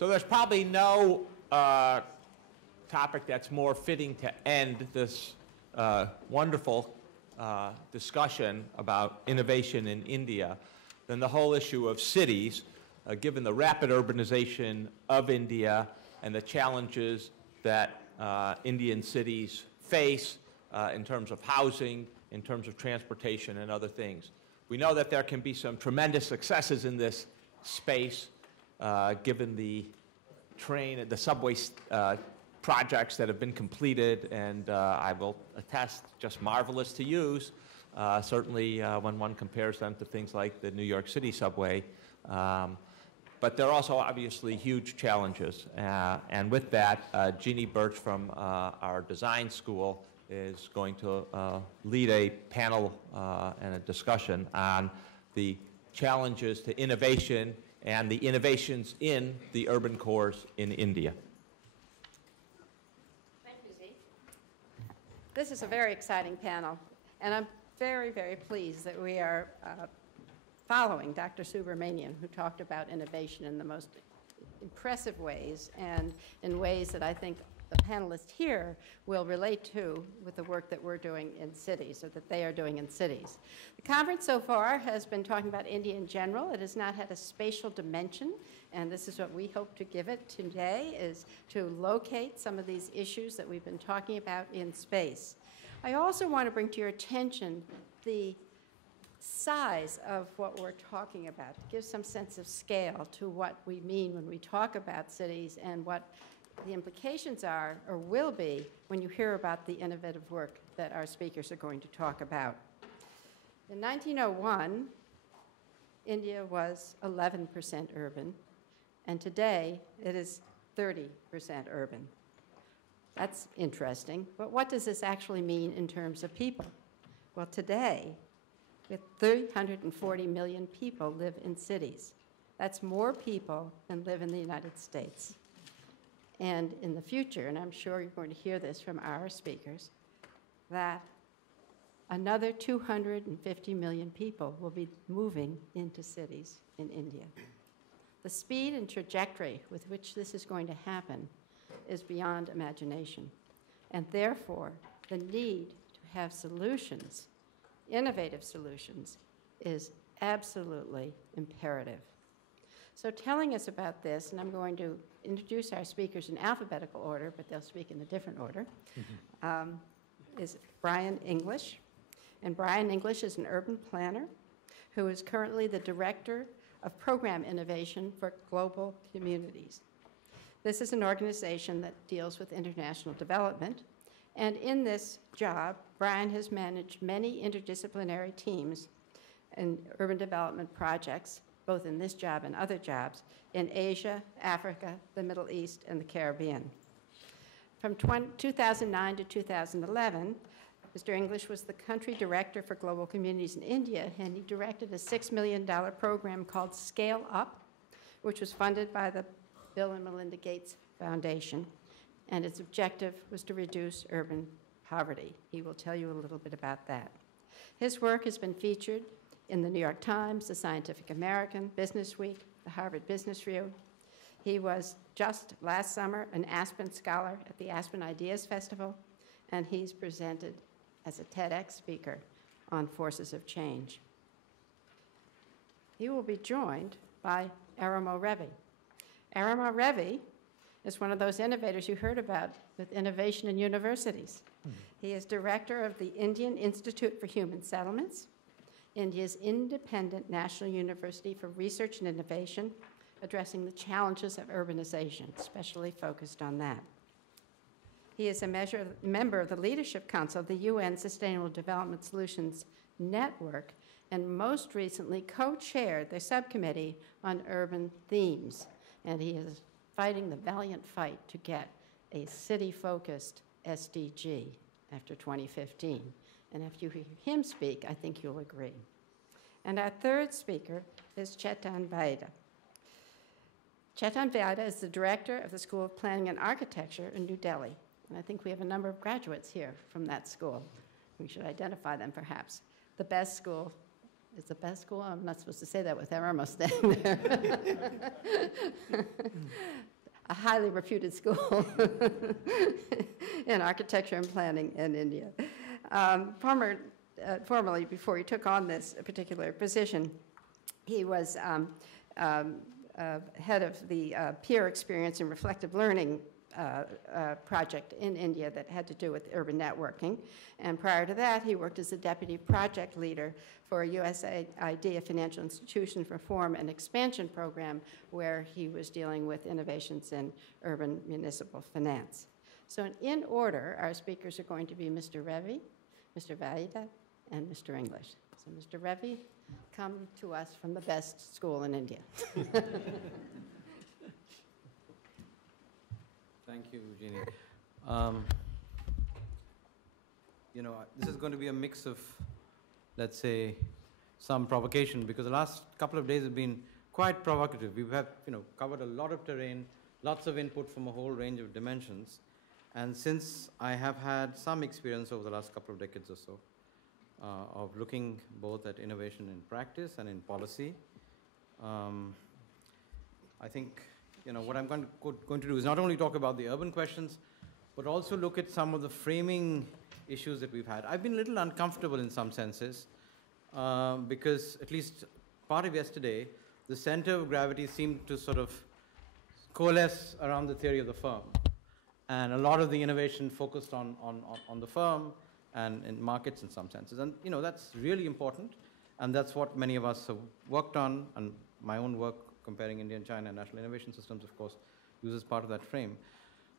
So there's probably no topic that's more fitting to end this wonderful discussion about innovation in India than the whole issue of cities, given the rapid urbanization of India and the challenges that Indian cities face in terms of housing, in terms of transportation and other things. We know that there can be some tremendous successes in this space, given the subway projects that have been completed, and I will attest, just marvelous to use, certainly when one compares them to things like the New York City subway. But there are also obviously huge challenges. And with that, Eugenie Birch from our design school is going to lead a panel and a discussion on the challenges to innovation and the innovations in the urban cores in India. Thank you, Zeke. This is a very exciting panel, and I'm very, very pleased that we are following Dr. Subramanian, who talked about innovation in the most impressive ways and in ways that I think the panelists here will relate to with the work that we're doing in cities, or that they are doing in cities. The conference so far has been talking about India in general. It has not had a spatial dimension, and this is what we hope to give it today, is to locate some of these issues that we've been talking about in space. I also want to bring to your attention the size of what we're talking about, to give some sense of scale to what we mean when we talk about cities and what the implications are, or will be, when you hear about the innovative work that our speakers are going to talk about. In 1901, India was 11% urban, and today it is 30% urban. That's interesting, but what does this actually mean in terms of people? Well, today, with 340 million people live in cities. That's more people than live in the United States. And in the future, and I'm sure you're going to hear this from our speakers, that another 250 million people will be moving into cities in India. The speed and trajectory with which this is going to happen is beyond imagination. And therefore, the need to have solutions, innovative solutions, is absolutely imperative. So telling us about this, and I'm going to introduce our speakers in alphabetical order, but they'll speak in a different order, is Brian English. And Brian English is an urban planner who is currently the Director of Program Innovation for Global Communities. This is an organization that deals with international development. And in this job, Brian has managed many interdisciplinary teams and urban development projects, both in this job and other jobs, in Asia, Africa, the Middle East, and the Caribbean. From 2009 to 2011, Mr. English was the country director for global communities in India, and he directed a $6 million program called Scale Up, which was funded by the Bill and Melinda Gates Foundation, and its objective was to reduce urban poverty. He will tell you a little bit about that. His work has been featured in the New York Times, the Scientific American, Business Week, the Harvard Business Review. He was just last summer an Aspen Scholar at the Aspen Ideas Festival, and he's presented as a TEDx speaker on forces of change. He will be joined by Aromar Revi. Aromar Revi is one of those innovators you heard about with innovation in universities. He is director of the Indian Institute for Human Settlements, India's independent national university for research and innovation, addressing the challenges of urbanization, especially focused on that. He is a member of the Leadership Council of the UN Sustainable Development Solutions Network, and most recently co-chaired the subcommittee on urban themes. And he is fighting the valiant fight to get a city-focused SDG after 2015. And if you hear him speak, I think you'll agree. And our third speaker is Chetan Vaidya. Chetan Vaidya is the director of the School of Planning and Architecture in New Delhi. And I think we have a number of graduates here from that school. We should identify them, perhaps. The best school. It's the best school? I'm not supposed to say that with Aromar standing there. a highly reputed school in architecture and planning in India. Formerly, before he took on this particular position, he was head of the peer experience and reflective learning project in India that had to do with urban networking. And prior to that, he worked as a deputy project leader for a USAID, a financial institution reform and expansion program, where he was dealing with innovations in urban municipal finance. So in order, our speakers are going to be Mr. Revi, Mr. Vaidya, and Mr. English. So Mr. Revi, come to us from the best school in India. Thank you, Eugenie. You know, this is going to be a mix of, let's say, some provocation, because the last couple of days have been quite provocative. We have, covered a lot of terrain, lots of input from a whole range of dimensions. And since I have had some experience over the last couple of decades or so of looking both at innovation in practice and in policy, I think what I'm going to do is not only talk about the urban questions, but also look at some of the framing issues that we've had. I've been a little uncomfortable in some senses because, at least part of yesterday, the center of gravity seemed to sort of coalesce around the theory of the firm. And a lot of the innovation focused on the firm and in markets in some senses. And that's really important, and that's what many of us have worked on, and my own work comparing India and China and national innovation systems, of course, uses part of that frame.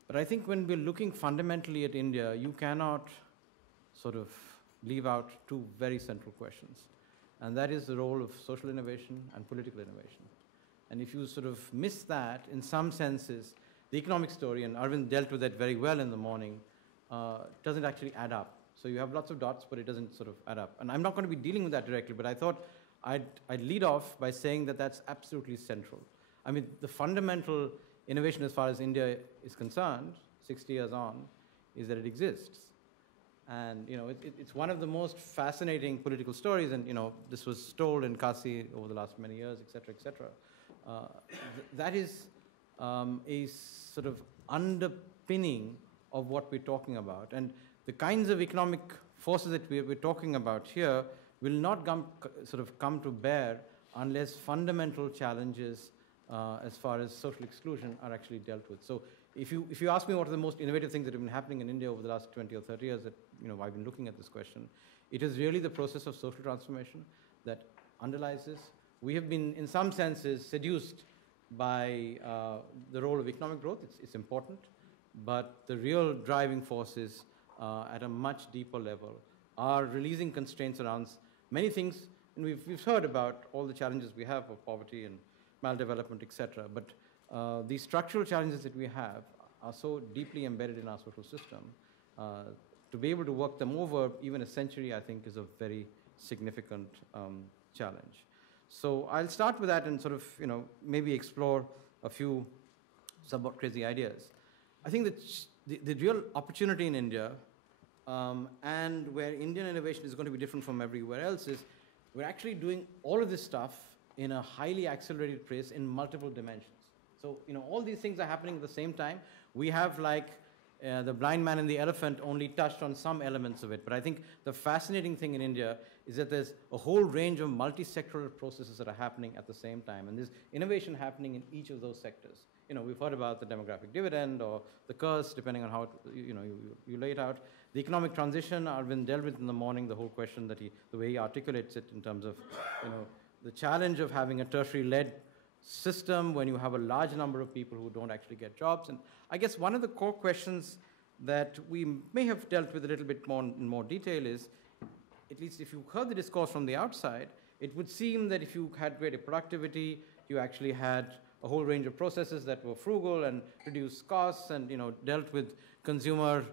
But I think when we're looking fundamentally at India, you cannot sort of leave out two very central questions. And that is the role of social innovation and political innovation. And if you sort of miss that, in some senses, the economic story, and Arvind dealt with that very well in the morning, doesn't actually add up. So you have lots of dots, but it doesn't sort of add up. And I'm not going to be dealing with that directly, but I thought I'd lead off by saying that that's absolutely central. I mean, the fundamental innovation as far as India is concerned, 60 years on, is that it exists. And it's one of the most fascinating political stories, and this was told in Kasi over the last many years, et cetera, et cetera. That is a sort of underpinning of what we're talking about. And the kinds of economic forces that we're talking about here will not come to bear unless fundamental challenges as far as social exclusion are actually dealt with. So if you ask me what are the most innovative things that have been happening in India over the last 20 or 30 years that I've been looking at this question, it is really the process of social transformation that underlies this. We have been, in some senses, seduced by the role of economic growth. It's important, but the real driving forces at a much deeper level are releasing constraints around many things, and we've heard about all the challenges we have of poverty and maldevelopment, etc. But these structural challenges that we have are so deeply embedded in our social system. To be able to work them over even a century, I think, is a very significant challenge. So I'll start with that and sort of, maybe explore a few somewhat crazy ideas. I think that the real opportunity in India and where Indian innovation is going to be different from everywhere else is we're actually doing all of this stuff in a highly accelerated pace in multiple dimensions. So, all these things are happening at the same time. We have the blind man and the elephant only touched on some elements of it. But I think the fascinating thing in India is that there's a whole range of multi-sectoral processes that are happening at the same time. And there's innovation happening in each of those sectors. We've heard about the demographic dividend or the curse, depending on how you lay it out. The economic transition, Arvind dealt with in the morning, the whole question that the way he articulates it in terms of, the challenge of having a tertiary-led system when you have a large number of people who don't actually get jobs. And I guess one of the core questions that we may have dealt with a little bit more in more detail is, at least if you heard the discourse from the outside, it would seem that if you had greater productivity, you actually had a whole range of processes that were frugal and reduced costs and dealt with consumer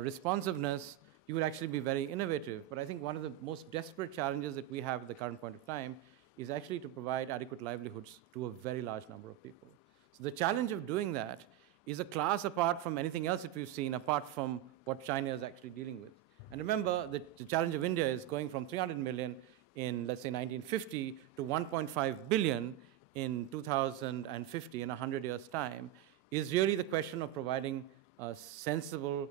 responsiveness, you would actually be very innovative. But I think one of the most desperate challenges that we have at the current point of time is actually to provide adequate livelihoods to a very large number of people. So the challenge of doing that is a class apart from anything else that we've seen, apart from what China is actually dealing with. And remember that the challenge of India is going from 300 million in, let's say, 1950 to 1.5 billion in 2050, in 100 years' time, is really the question of providing sensible,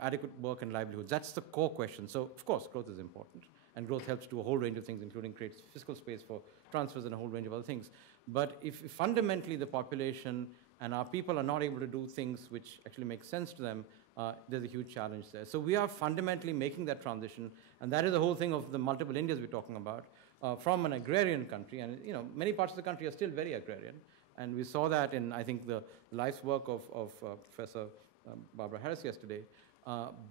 adequate work and livelihoods. That's the core question. So, of course, growth is important, and growth helps do a whole range of things, including creates fiscal space for transfers and a whole range of other things. But if fundamentally the population and our people are not able to do things which actually make sense to them, there's a huge challenge there. So we are fundamentally making that transition, and that is the whole thing of the multiple Indias we're talking about, from an agrarian country, and many parts of the country are still very agrarian, and we saw that in, I think, the life's work of Professor Barbara Harris yesterday.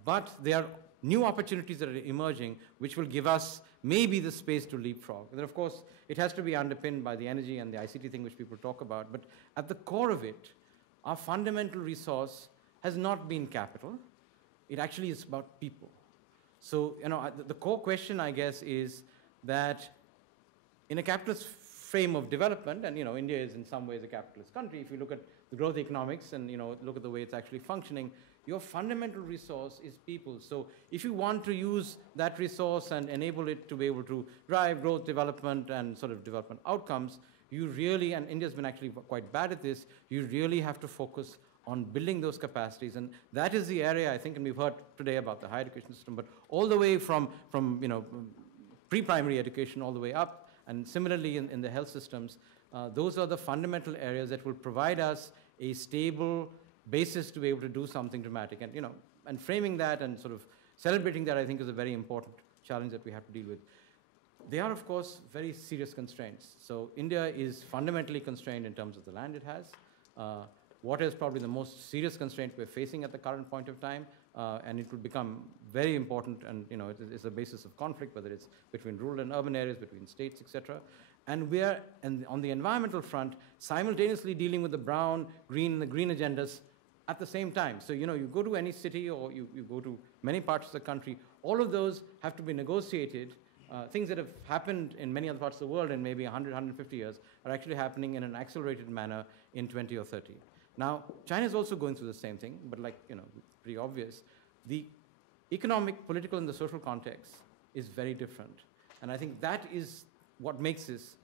But there are new opportunities that are emerging which will give us maybe the space to leapfrog. And then, of course, it has to be underpinned by the energy and the ICT thing which people talk about. But at the core of it, our fundamental resource has not been capital. It actually is about people. So, the core question, I guess, is that in a capitalist frame of development, and India is in some ways a capitalist country, if you look at the growth economics and look at the way it's actually functioning, your fundamental resource is people. So if you want to use that resource and enable it to be able to drive growth, development, and sort of development outcomes, you really, and India's been actually quite bad at this, you really have to focus on building those capacities. And that is the area, I think, and we've heard today about the higher education system, but all the way from pre-primary education all the way up, and similarly in the health systems, those are the fundamental areas that will provide us a stable basis to be able to do something dramatic. And, and framing that and sort of celebrating that, I think, is a very important challenge that we have to deal with. They are, of course, very serious constraints. So India is fundamentally constrained in terms of the land it has. Water is probably the most serious constraint we're facing at the current point of time, and it will become very important, and it's a basis of conflict, whether it's between rural and urban areas, between states, etc. And we are, on the environmental front, simultaneously dealing with the brown, green, and the green agendas at the same time. So, you go to any city or you go to many parts of the country, all of those have to be negotiated. Things that have happened in many other parts of the world in maybe 100, 150 years are actually happening in an accelerated manner in 20 or 30. Now, China is also going through the same thing, but pretty obvious. The economic, political, and the social context is very different. And I think that is what makes this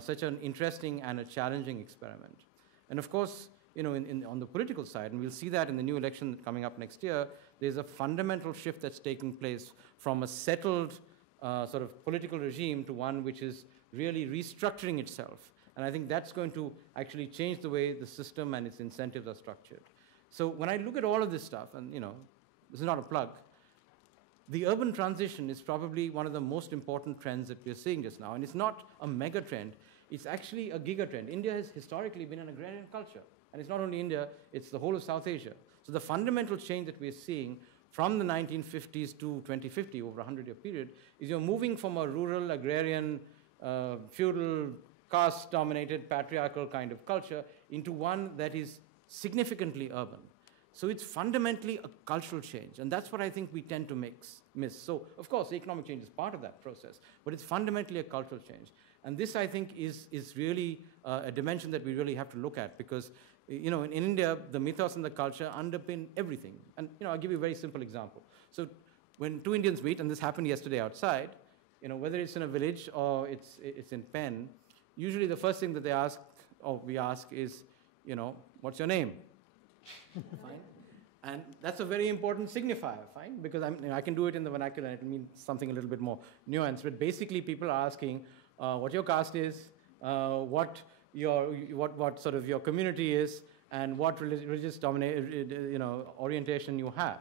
such an interesting and a challenging experiment. And of course, on the political side, and we'll see that in the new election coming up next year, there's a fundamental shift that's taking place from a settled sort of political regime to one which is really restructuring itself. And I think that's going to actually change the way the system and its incentives are structured. So when I look at all of this stuff, and this is not a plug, the urban transition is probably one of the most important trends that we're seeing just now. And it's not a mega trend, it's actually a giga trend. India has historically been an agrarian culture. And it's not only India, it's the whole of South Asia. So the fundamental change that we're seeing from the 1950s to 2050, over a 100-year period, is you're moving from a rural, agrarian, feudal, caste-dominated, patriarchal kind of culture into one that is significantly urban. So it's fundamentally a cultural change, and that's what I think we tend to miss. So, of course, economic change is part of that process, but it's fundamentally a cultural change. And this, I think, is really a dimension that we really have to look at, because in India, the mythos and the culture underpin everything. And I'll give you a very simple example. So when two Indians meet, and this happened yesterday outside, whether it's in a village or it's in Penn, usually the first thing that they ask, or we ask, is, what's your name? Fine. And that's a very important signifier, fine, because I can do it in the vernacular and it will mean something a little bit more nuanced. But basically, people are asking what your caste is, what sort of your community is, and what religious orientation you have.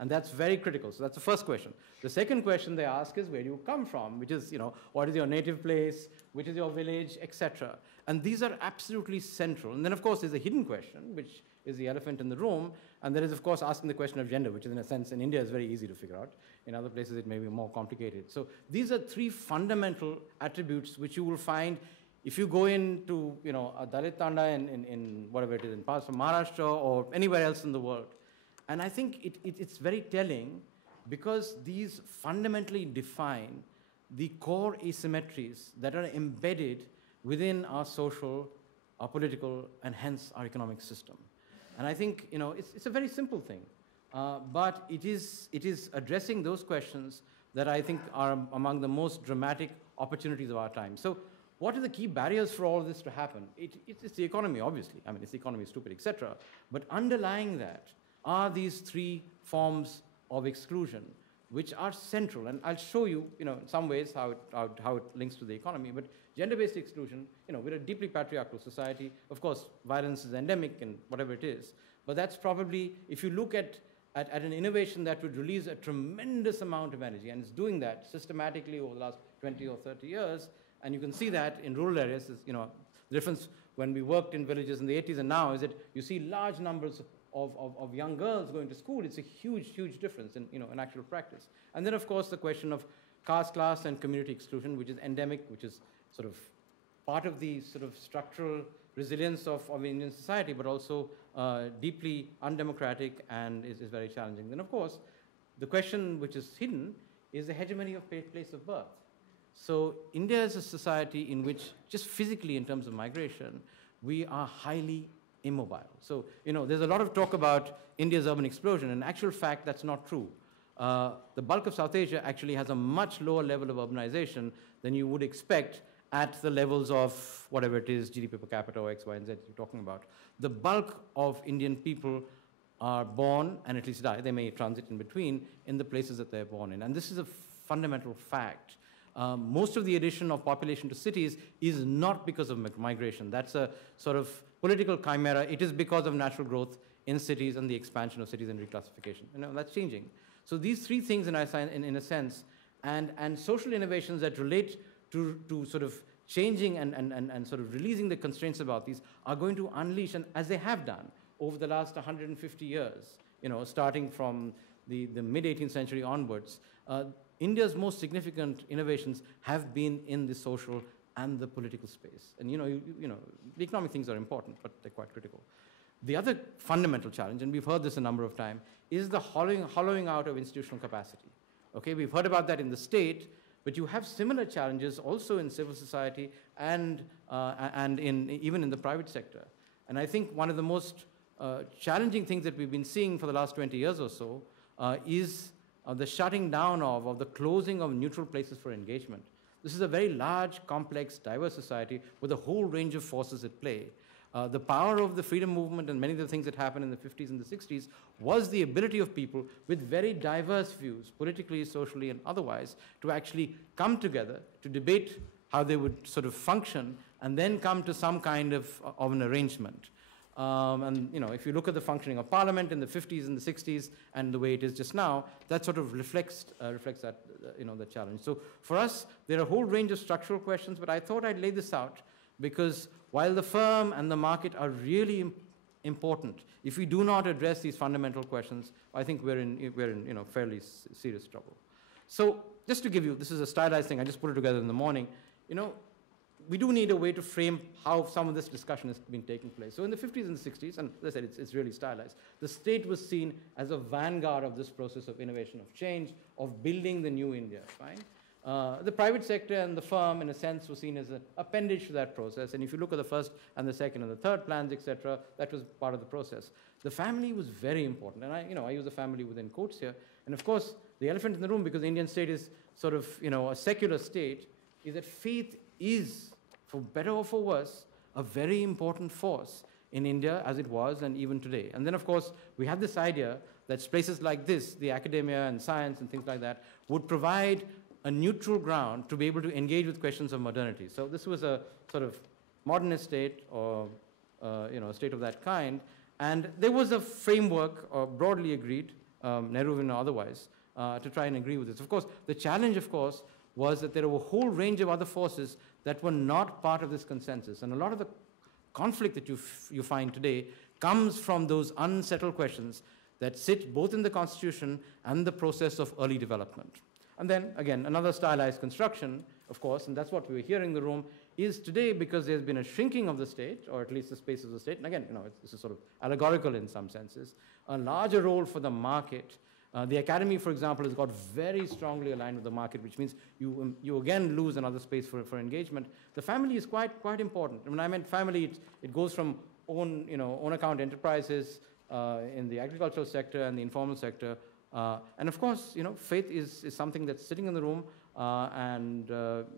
And that's very critical. So that's the first question. The second question they ask is, where do you come from? Which is, what is your native place? Which is your village, etc. And these are absolutely central. And then, of course, there's a hidden question, which is the elephant in the room. And there is, of course, asking the question of gender, which is, in a sense, in India is very easy to figure out. In other places, it may be more complicated. So these are three fundamental attributes which you will find if you go into, a Dalit Tanda in whatever it is, in parts of Maharashtra or anywhere else in the world. And I think it's very telling, because these fundamentally define the core asymmetries that are embedded within our social, our political, and hence our economic system. And I think it's a very simple thing, but it is addressing those questions that I think are among the most dramatic opportunities of our time. So what are the key barriers for all this to happen? It's the economy, obviously. I mean, it's the economy is stupid, etc. But underlying that are these three forms of exclusion, which are central. And I'll show you, in some ways how it links to the economy. But gender-based exclusion, we're a deeply patriarchal society. Of course, violence is endemic and whatever it is. But that's probably, if you look at an innovation that would release a tremendous amount of energy, and it's doing that systematically over the last 20 or 30 years, and you can see that in rural areas, the difference when we worked in villages in the 80s and now is that you see large numbers of young girls going to school. It's a huge, huge difference in actual practice. And then, of course, the question of caste, class, and community exclusion, which is endemic, which is sort of part of the sort of structural resilience of Indian society, but also deeply undemocratic and is very challenging. Then, of course, the question which is hidden is the hegemony of place of birth. So India is a society in which, just physically in terms of migration, we are highly immobile. So, there's a lot of talk about India's urban explosion. In actual fact, that's not true. The bulk of South Asia actually has a much lower level of urbanization than you would expect at the levels of whatever it is, GDP per capita or X, Y, and Z you're talking about. The bulk of Indian people are born and at least die. They may transit in between in the places that they're born in. And this is a fundamental fact. Most of the addition of population to cities is not because of migration. That's a sort of political chimera. It is because of natural growth in cities and the expansion of cities and reclassification. That's changing. So these three things, in a sense, and social innovations that relate to sort of changing and sort of releasing the constraints about these are going to unleash, and as they have done over the last 150 years, starting from the mid-18th century onwards, India's most significant innovations have been in the social and the political space. And the economic things are important, but they're quite critical. The other fundamental challenge, and we've heard this a number of times, is the hollowing out of institutional capacity. Okay, we've heard about that in the state, but you have similar challenges also in civil society and even in the private sector. And I think one of the most challenging things that we've been seeing for the last 20 years or so is the shutting down of the closing of neutral places for engagement. This is a very large, complex, diverse society with a whole range of forces at play. The power of the freedom movement and many of the things that happened in the 50s and the 60s was the ability of people with very diverse views, politically, socially, and otherwise, to actually come together to debate how they would sort of function and then come to some kind of an arrangement. If you look at the functioning of Parliament in the 50s and the 60s and the way it is just now, that sort of reflects that, the challenge. So for us, there are a whole range of structural questions, but I thought I'd lay this out because while the firm and the market are really important, if we do not address these fundamental questions, I think we're in fairly serious trouble. So just to give you, this is a stylized thing, I just put it together in the morning, we do need a way to frame how some of this discussion has been taking place. So in the 50s and the 60s, and as I said, it's really stylized, the state was seen as a vanguard of this process of innovation, of change, of building the new India, fine? The private sector and the firm, in a sense, were seen as an appendage to that process. And if you look at the first and the second and the third plans, etc., that was part of the process. The family was very important. And I use the family within quotes here. And of course, the elephant in the room, because the Indian state is sort of, a secular state, is that faith is, for better or for worse, a very important force in India as it was and even today. And then, of course, we have this idea that places like this, the academia and science and things like that, would provide a neutral ground to be able to engage with questions of modernity. So this was a sort of modernist state or a state of that kind. And there was a framework broadly agreed, Nehruvian or otherwise, to try and agree with this. Of course, the challenge, of course, was that there were a whole range of other forces that were not part of this consensus. And a lot of the conflict that you find today comes from those unsettled questions that sit both in the Constitution and the process of early development. And then, again, another stylized construction, of course, and that's what we were hearing in the room, is today, because there's been a shrinking of the state, or at least the space of the state, and again, this is sort of allegorical in some senses, a larger role for the market. The academy, for example, has got very strongly aligned with the market, which means you again lose another space for engagement. The family is quite important. And when I meant family, it goes from own account enterprises in the agricultural sector and the informal sector. And of course, faith is something that's sitting in the room and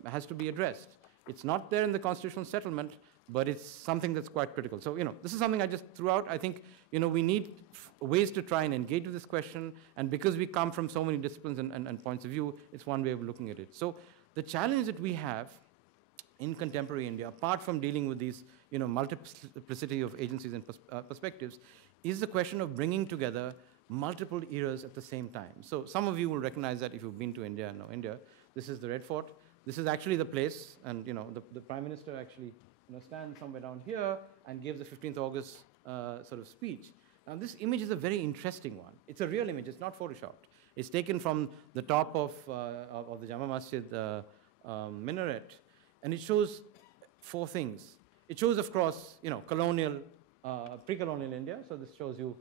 has to be addressed. It's not there in the constitutional settlement, but it's something that's quite critical. So, this is something I just threw out. I think, we need ways to try and engage with this question, and because we come from so many disciplines and points of view, it's one way of looking at it. So the challenge that we have in contemporary India, apart from dealing with these, multiplicity of agencies and perspectives, is the question of bringing together multiple eras at the same time. So some of you will recognize that if you've been to India and know India. This is the Red Fort. This is actually the place, and the Prime Minister actually stands somewhere down here and gives the 15th August sort of speech. Now this image is a very interesting one. It's a real image. It's not photoshopped. It's taken from the top of the Jama Masjid minaret, and it shows four things. It shows, of course, colonial, pre-colonial India. So this shows you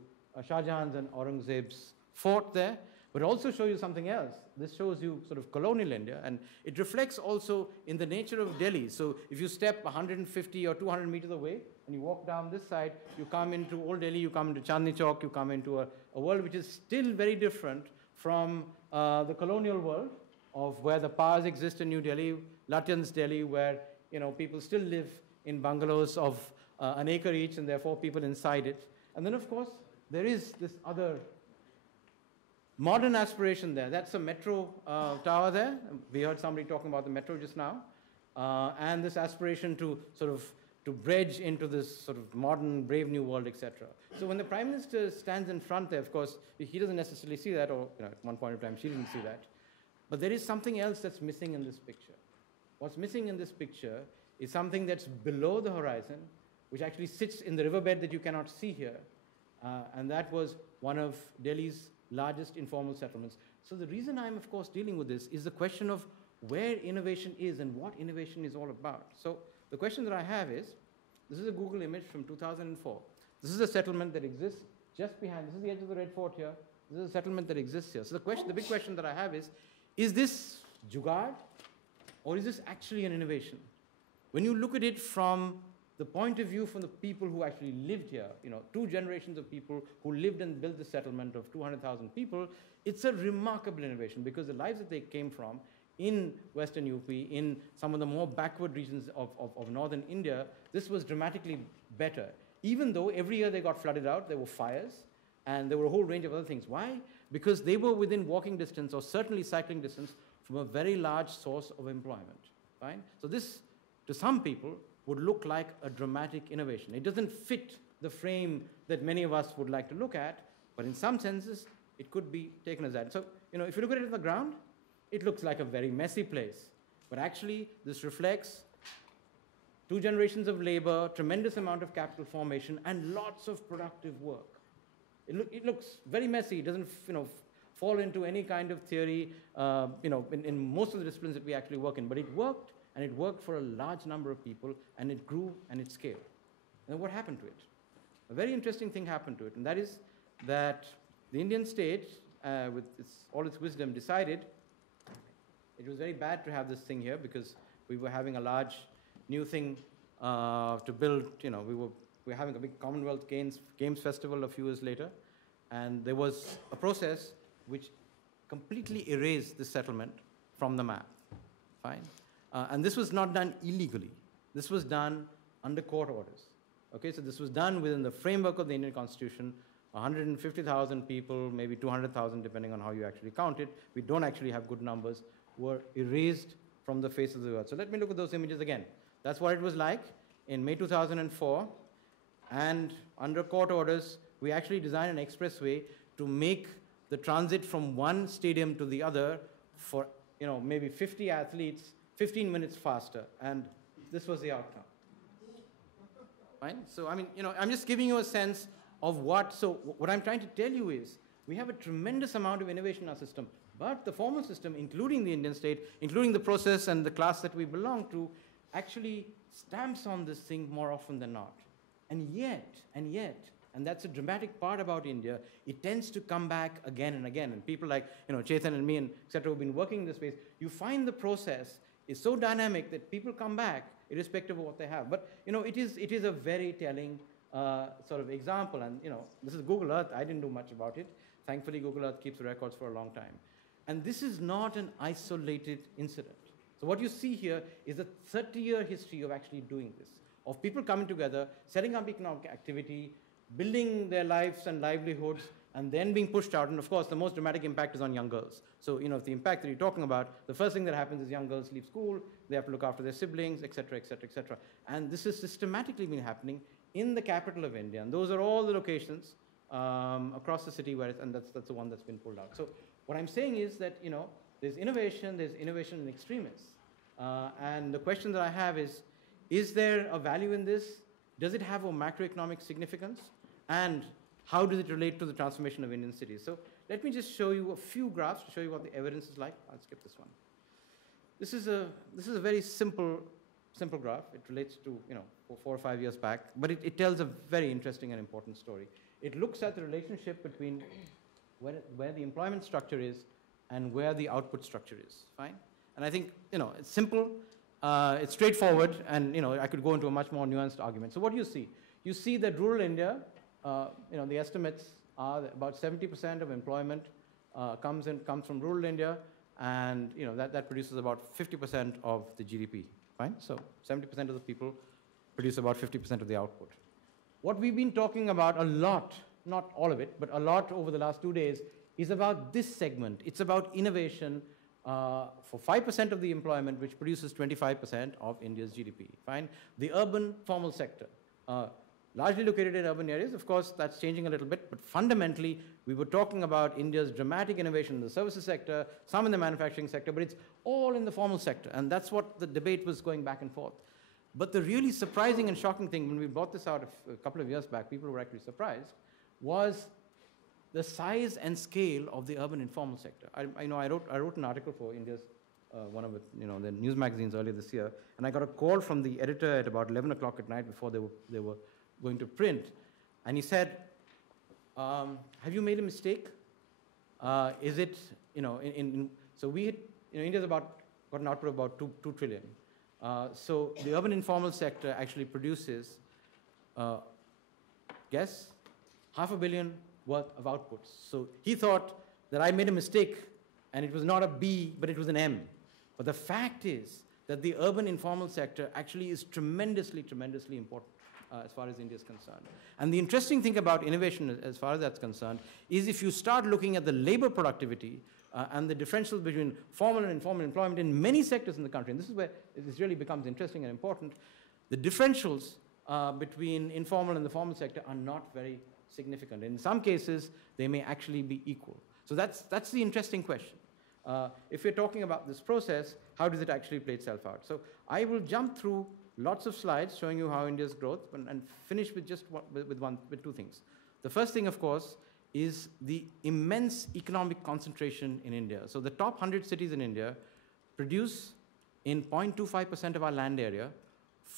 Shah Jahan's and Aurangzeb's fort there, but also show you something else. This shows you sort of colonial India, and it reflects also in the nature of Delhi. So if you step 150 or 200 meters away and you walk down this side, you come into Old Delhi, you come into Chandni Chowk, you come into a world which is still very different from the colonial world of where the powers exist in New Delhi, Lutyens Delhi, where people still live in bungalows of an acre each, and therefore people inside it. And then, of course, there is this other modern aspiration there. That's a metro tower there. We heard somebody talking about the metro just now. And this aspiration to sort of to bridge into this sort of modern, brave new world, etc. So when the Prime Minister stands in front there, of course, he doesn't necessarily see that, or at one point in time she didn't see that. But there is something else that's missing in this picture. What's missing in this picture is something that's below the horizon, which actually sits in the riverbed that you cannot see here. And that was one of Delhi's largest informal settlements. So the reason I'm, of course, dealing with this is the question of where innovation is and what innovation is all about. So the question that I have is, this is a Google image from 2004. This is a settlement that exists just behind. This is the edge of the Red Fort here. This is a settlement that exists here. So the big question that I have is this jugaad, or is this actually an innovation? When you look at it from the point of view from the people who actually lived here, 2 generations of people who lived and built the settlement of 200,000 people, it's a remarkable innovation because the lives that they came from in Western UP, in some of the more backward regions of northern India, this was dramatically better. Even though every year they got flooded out, there were fires, and there were a whole range of other things. Why? Because they were within walking distance, or certainly cycling distance, from a very large source of employment. Fine? So this, to some people, would look like a dramatic innovation. It doesn't fit the frame that many of us would like to look at, but in some senses, it could be taken as that. So, if you look at it on the ground, it looks like a very messy place. But actually, this reflects 2 generations of labor, tremendous amount of capital formation, and lots of productive work. It looks very messy. It doesn't, fall into any kind of theory, in most of the disciplines that we actually work in. But it worked, and it worked for a large number of people, and it grew and it scaled. And then what happened to it? A very interesting thing happened to it, and that is that the Indian state, with all its wisdom, decided it was very bad to have this thing here because we were having a large new thing to build. We were having a big Commonwealth Games festival a few years later, and there was a process which completely erased the settlement from the map. Fine. And this was not done illegally. This was done under court orders. Okay, so this was done within the framework of the Indian Constitution. 150,000 people, maybe 200,000, depending on how you actually count it. We don't actually have good numbers, were erased from the face of the earth. So let me look at those images again. That's what it was like in May 2004. And under court orders, we actually designed an expressway to make the transit from one stadium to the other for maybe 50 athletes 15 minutes faster, and this was the outcome. Fine? So, I'm just giving you a sense of what I'm trying to tell you is, we have a tremendous amount of innovation in our system, but the formal system, including the Indian state, including the process and the class that we belong to, actually stamps on this thing more often than not. And yet, and that's a dramatic part about India, it tends to come back again and again. And people like, Chetan and me and et cetera, who've been working in this space, you find the process is so dynamic that people come back irrespective of what they have. But, it is a very telling sort of example. And, this is Google Earth. I didn't do much about it. Thankfully, Google Earth keeps the records for a long time. And this is not an isolated incident. So what you see here is a 30-year history of actually doing this, of people coming together, setting up economic activity, building their lives and livelihoods, and then being pushed out. And of course, the most dramatic impact is on young girls. So, if the impact that you're talking about, the first thing that happens is young girls leave school, they have to look after their siblings, et cetera, et cetera, et cetera. And this has systematically been happening in the capital of India. And those are all the locations across the city and that's the one that's been pulled out. So what I'm saying is that, there's innovation in extremis. And the question that I have is there a value in this? Does it have a macroeconomic significance? And how does it relate to the transformation of Indian cities? So let me just show you a few graphs to show you what the evidence is like. I'll skip this one. This is a very simple graph. It relates to 4 or 5 years back, but it tells a very interesting and important story. It looks at the relationship between where the employment structure is and where the output structure is. Fine. And I think it's simple, it's straightforward, and I could go into a much more nuanced argument. So what do you see? You see that rural India, the estimates are that about 70% of employment comes from rural India, and that produces about 50% of the GDP. Fine. So 70% of the people produce about 50% of the output. What we've been talking about a lot, not all of it, but a lot over the last 2 days, is about this segment. It's about innovation for 5% of the employment, which produces 25% of India's GDP. Fine. The urban formal sector, largely located in urban areas. Of course, that's changing a little bit, but fundamentally, we were talking about India's dramatic innovation in the services sector, some in the manufacturing sector, but it's all in the formal sector, and that's what the debate was going back and forth. But the really surprising and shocking thing, when we brought this out a couple of years back, people were actually surprised, was the size and scale of the urban informal sector. I wrote an article for India's, one of the news magazines earlier this year, and I got a call from the editor at about 11 o'clock at night before they were going to print, and he said, have you made a mistake? Is it, so we had, India's got an output of about 2 trillion. So the urban informal sector actually produces, guess, $500 million worth of outputs. So he thought that I made a mistake, and it was not a B, but it was an M. But the fact is that the urban informal sector actually is tremendously, tremendously important as far as India is concerned. And the interesting thing about innovation as far as that's concerned is if you start looking at the labor productivity and the differentials between formal and informal employment in many sectors in the country, and this is where this really becomes interesting and important, the differentials between informal and the formal sector are not very significant. In some cases, they may actually be equal. So that's the interesting question. If we're talking about this process, how does it actually play itself out? So I will jump through lots of slides showing you how India's growth, and finish with just with 2 things. The first thing, of course, is the immense economic concentration in India. So the top 100 cities in India produce, in 0.25% of our land area,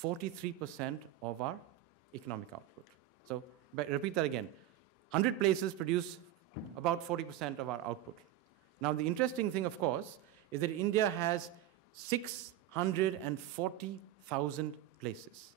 43% of our economic output. So repeat that again. 100 places produce about 40% of our output. Now, the interesting thing, of course, is that India has 640,000 places.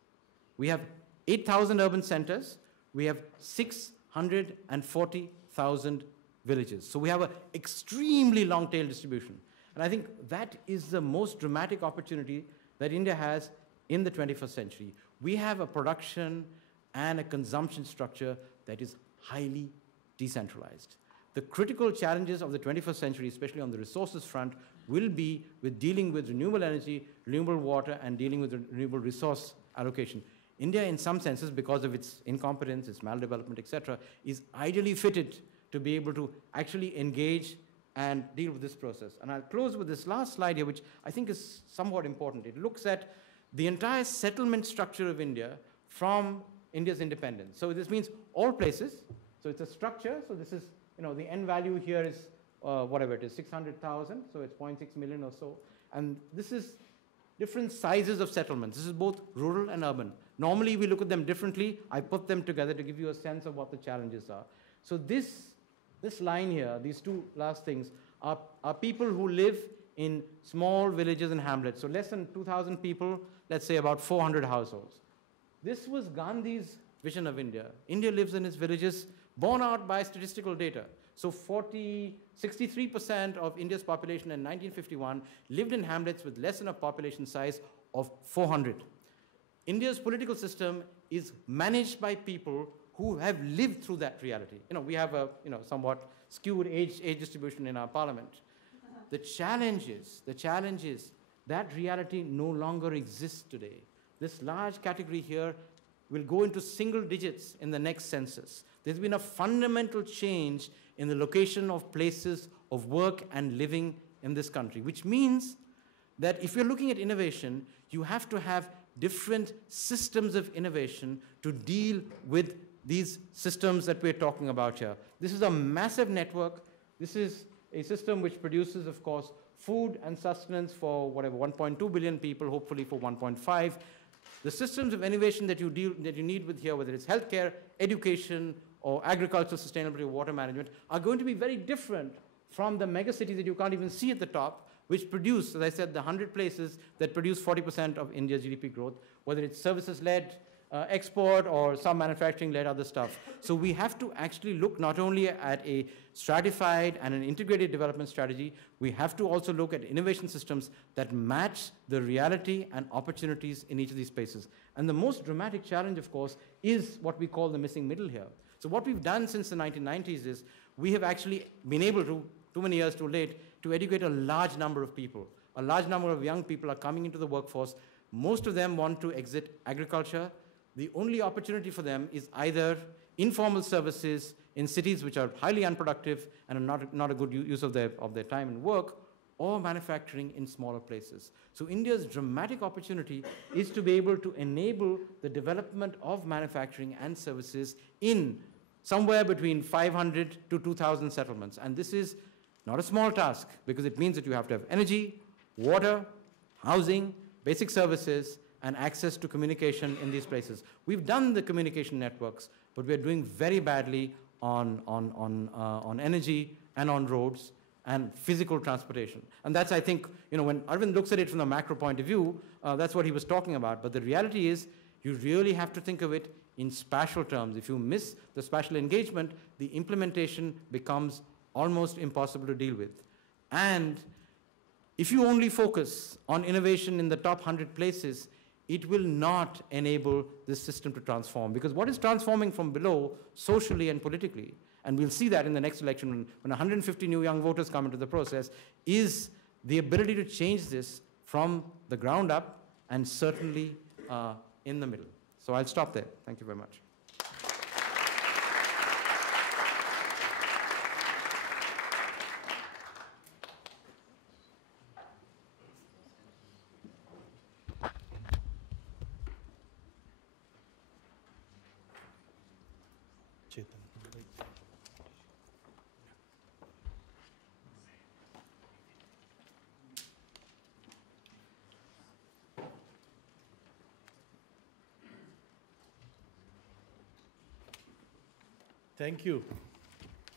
We have 8,000 urban centers. We have 640,000 villages. So we have an extremely long tail distribution. And I think that is the most dramatic opportunity that India has in the 21st century. We have a production and a consumption structure that is highly decentralized. The critical challenges of the 21st century, especially on the resources front, will be with dealing with renewable energy, renewable water, and dealing with renewable resource allocation. India, in some senses, because of its incompetence, its maldevelopment, etc., is ideally fitted to be able to actually engage and deal with this process. And I'll close with this last slide here, which I think is somewhat important. It looks at the entire settlement structure of India from India's independence. So this means all places. So it's a structure. So this is, the end value here is whatever it is, 600,000. So it's 0.6 million or so. And this is different sizes of settlements. This is both rural and urban. Normally, we look at them differently. I put them together to give you a sense of what the challenges are. So this line here, these 2 last things, are people who live in small villages and hamlets. So less than 2,000 people, let's say about 400 households. This was Gandhi's vision of India. India lives in its villages borne out by statistical data. So 63% of India's population in 1951 lived in hamlets with less than a population size of 400. India's political system is managed by people who have lived through that reality. We have a somewhat skewed age distribution in our parliament. The challenge is that reality no longer exists today. This large category here will go into single digits in the next census. There's been a fundamental change in the location of places of work and living in this country, which means that if you're looking at innovation, you have to have different systems of innovation to deal with these systems that we're talking about here. This is a massive network. This is a system which produces, of course, food and sustenance for 1.2 billion people, hopefully for 1.5. The systems of innovation that you need with here, whether it's healthcare, education, or agricultural sustainability or water management, are going to be very different from the megacities that you can't even see at the top, which produce, as I said, the 100 places that produce 40% of India's GDP growth, whether it's services-led, export, or some manufacturing-led other stuff. So we have to actually look not only at a stratified and an integrated development strategy, we have to also look at innovation systems that match the reality and opportunities in each of these spaces. And the most dramatic challenge, of course, is what we call the missing middle here. So what we've done since the 1990s is we have actually been able to, too many years too late, to educate a large number of people. A large number of young people are coming into the workforce. Most of them want to exit agriculture. The only opportunity for them is either informal services in cities which are highly unproductive and are not a good use of their time and work, or manufacturing in smaller places. So India's dramatic opportunity is to be able to enable the development of manufacturing and services in somewhere between 500 to 2,000 settlements. And this is not a small task, because it means that you have to have energy, water, housing, basic services, and access to communication in these places. We've done the communication networks, but we're doing very badly on energy and on roads and physical transportation. And that's, I think, when Arvind looks at it from the macro point of view, that's what he was talking about. But the reality is, you really have to think of it in spatial terms. If you miss the spatial engagement, the implementation becomes almost impossible to deal with. And if you only focus on innovation in the top 100 places, it will not enable this system to transform. Because what is transforming from below, socially and politically, and we'll see that in the next election when 150 new young voters come into the process, is the ability to change this from the ground up and certainly in the middle. So I'll stop there. Thank you very much. Thank you,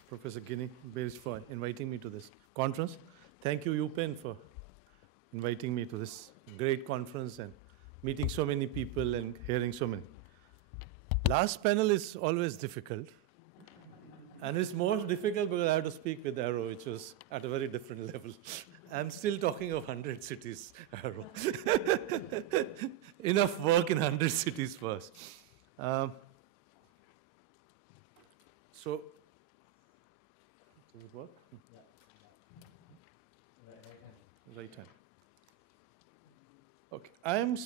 Professor Eugenie Birch, for inviting me to this conference. Thank you, Penn, for inviting me to this great conference and meeting so many people and hearing so many. Last panel is always difficult. And it's more difficult because I have to speak with Arrow, which was at a very different level. I'm still talking of 100 cities, Arrow. Enough work in 100 cities first. So, does it work? Yeah. Right hand. Okay, I am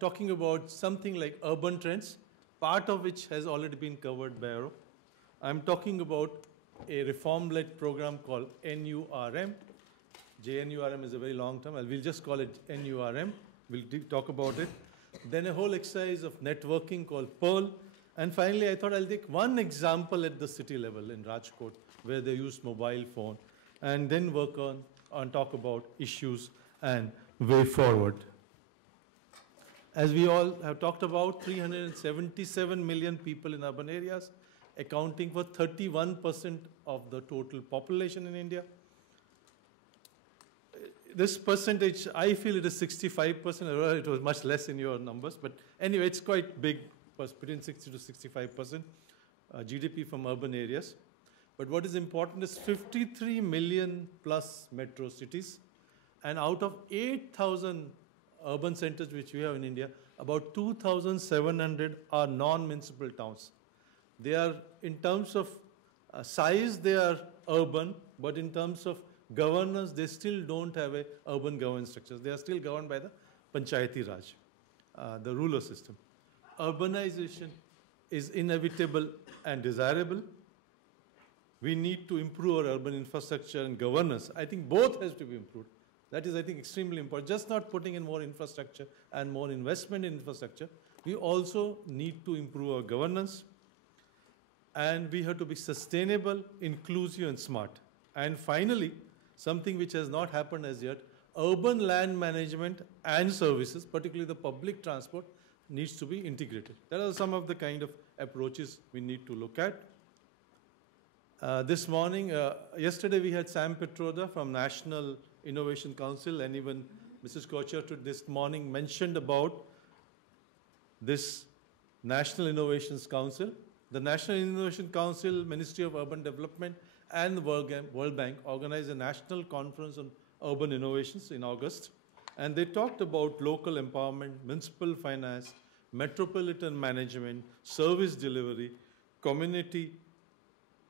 talking about something like urban trends, part of which has already been covered by Arrow. I'm talking about a reform-led program called NURM. JNURM is a very long term. We'll just call it NURM. We'll talk about it. Then a whole exercise of networking called Pearl. And finally, I thought I'll take one example at the city level in Rajkot, where they use mobile phone, and then work on talk about issues and way forward. As we all have talked about, 377 million people in urban areas, accounting for 31% of the total population in India. This percentage, I feel it is 65%. It was much less in your numbers, but anyway, it's quite big, between 60 to 65%. GDP from urban areas. But what is important is 53 million plus metro cities, and out of 8,000 urban centers which we have in India, about 2,700 are non-municipal towns. They are, in terms of size, they are urban, but in terms of governance, they still don't have a urban governance structure. They are still governed by the Panchayati Raj, the ruler system. Urbanization is inevitable and desirable. We need to improve our urban infrastructure and governance. I think both has to be improved. That is, I think, extremely important. Just not putting in more infrastructure and more investment in infrastructure. We also need to improve our governance. And we have to be sustainable, inclusive, and smart. And finally, something which has not happened as yet, urban land management and services, particularly the public transport, needs to be integrated. There are some of the kind of approaches we need to look at. This morning, yesterday we had Sam Petroda from National Innovation Council, and even Mrs. Kocher this morning mentioned about this National Innovations Council. The National Innovation Council, Ministry of Urban Development, and the World Bank organized a national conference on urban innovations in August. And they talked about local empowerment, municipal finance, metropolitan management, service delivery, community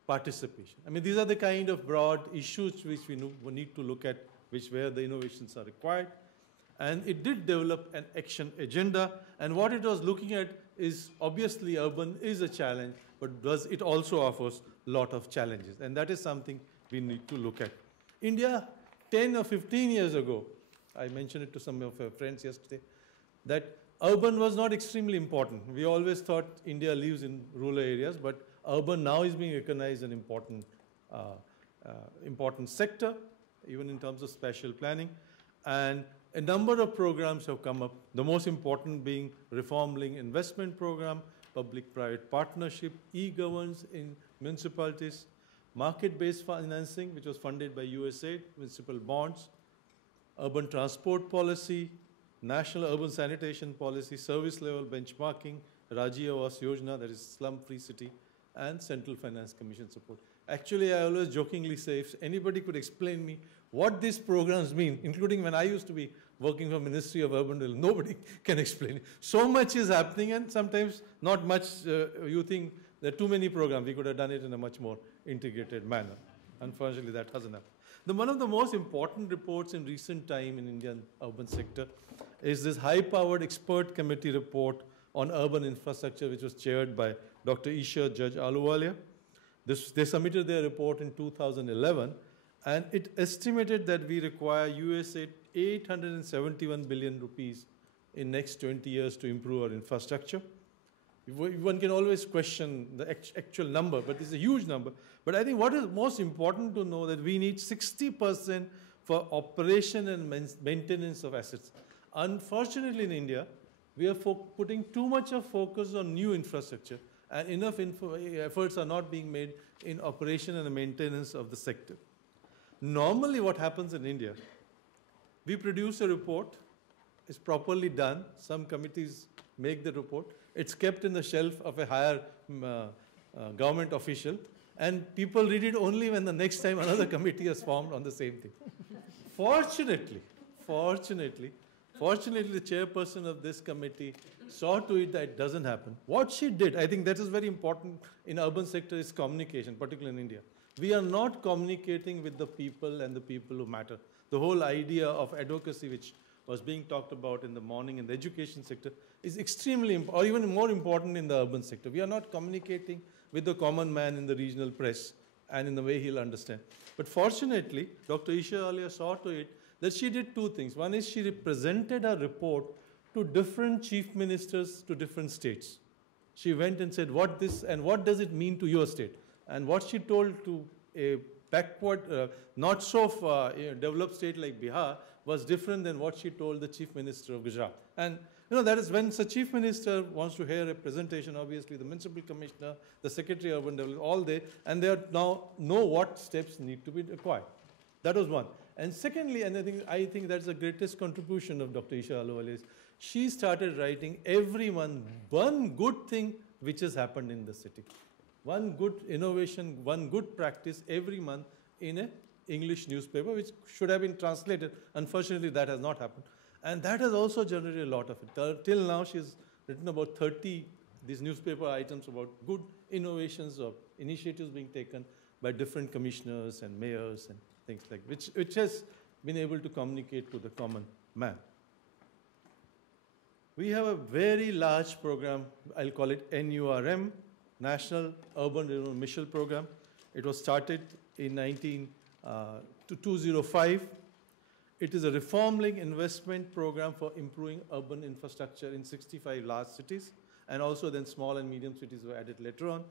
participation. I mean, these are the kind of broad issues which we need to look at, where the innovations are required. And it did develop an action agenda. And what it was looking at is, obviously, urban is a challenge, but it also offers a lot of challenges. And that is something we need to look at. India, 10 or 15 years ago, I mentioned it to some of our friends yesterday, that urban was not extremely important. We always thought India lives in rural areas, but urban now is being recognized as an important sector, even in terms of spatial planning. And a number of programs have come up, the most important being Reform-Linked Investment Program, Public-Private Partnership, e-governance in municipalities, market-based financing, which was funded by USAID, municipal bonds, urban transport policy, national urban sanitation policy, service level benchmarking, Rajiv Awas Yojana, that is slum-free city, and Central Finance Commission support. Actually, I always jokingly say, if anybody could explain me what these programs mean, including when I used to be working for Ministry of Urban Development, nobody can explain it. So much is happening, and sometimes not much. You think there are too many programs. We could have done it in a much more integrated manner. Unfortunately, that hasn't happened. One of the most important reports in recent time in Indian urban sector is this high-powered expert committee report on urban infrastructure, which was chaired by Dr. Isha Judge Ahluwalia. They submitted their report in 2011, and it estimated that we require USAID 871 billion rupees in next 20 years to improve our infrastructure. One can always question the actual number, but it's a huge number. But I think what is most important to know that we need 60% for operation and maintenance of assets. Unfortunately, in India, we are putting too much of focus on new infrastructure, and enough efforts are not being made in operation and the maintenance of the sector. Normally, what happens in India, we produce a report, it's properly done, some committees make the report, it's kept in the shelf of a higher government official, and people read it only when the next time another committee is formed on the same thing. Fortunately, the chairperson of this committee saw to it that it doesn't happen. What she did, I think that is very important in urban sector, is communication, particularly in India. We are not communicating with the people and the people who matter. The whole idea of advocacy, which was being talked about in the morning in the education sector, is extremely, or even more important in the urban sector. We are not communicating with the common man in the regional press and in the way he'll understand. But fortunately, Dr. Isha earlier saw to it that she did two things. One is she presented her report to different chief ministers to different states. She went and said, what does it mean to your state? And what she told to a backward, not so developed state like Bihar was different than what she told the chief minister of Gujarat. And that is when the chief minister wants to hear a presentation, obviously the municipal commissioner, the secretary of urban development, all they, and they now know what steps need to be required. That was one. And secondly, and I think that's the greatest contribution of Dr. Isha Ahluwalia, is she started writing every month one good thing which has happened in the city. one good innovation, one good practice every month in an English newspaper, which should have been translated. Unfortunately, that has not happened. And that has also generated a lot of it. Till now, she's written about 30 these newspaper items about good innovations or initiatives being taken by different commissioners and mayors and things like which has been able to communicate to the common man. We have a very large program, I'll call it NURM, National Urban Renewal Mission Program. It was started in 2005. It is a reform-linked investment program for improving urban infrastructure in 65 large cities, and also then small and medium cities were added later on.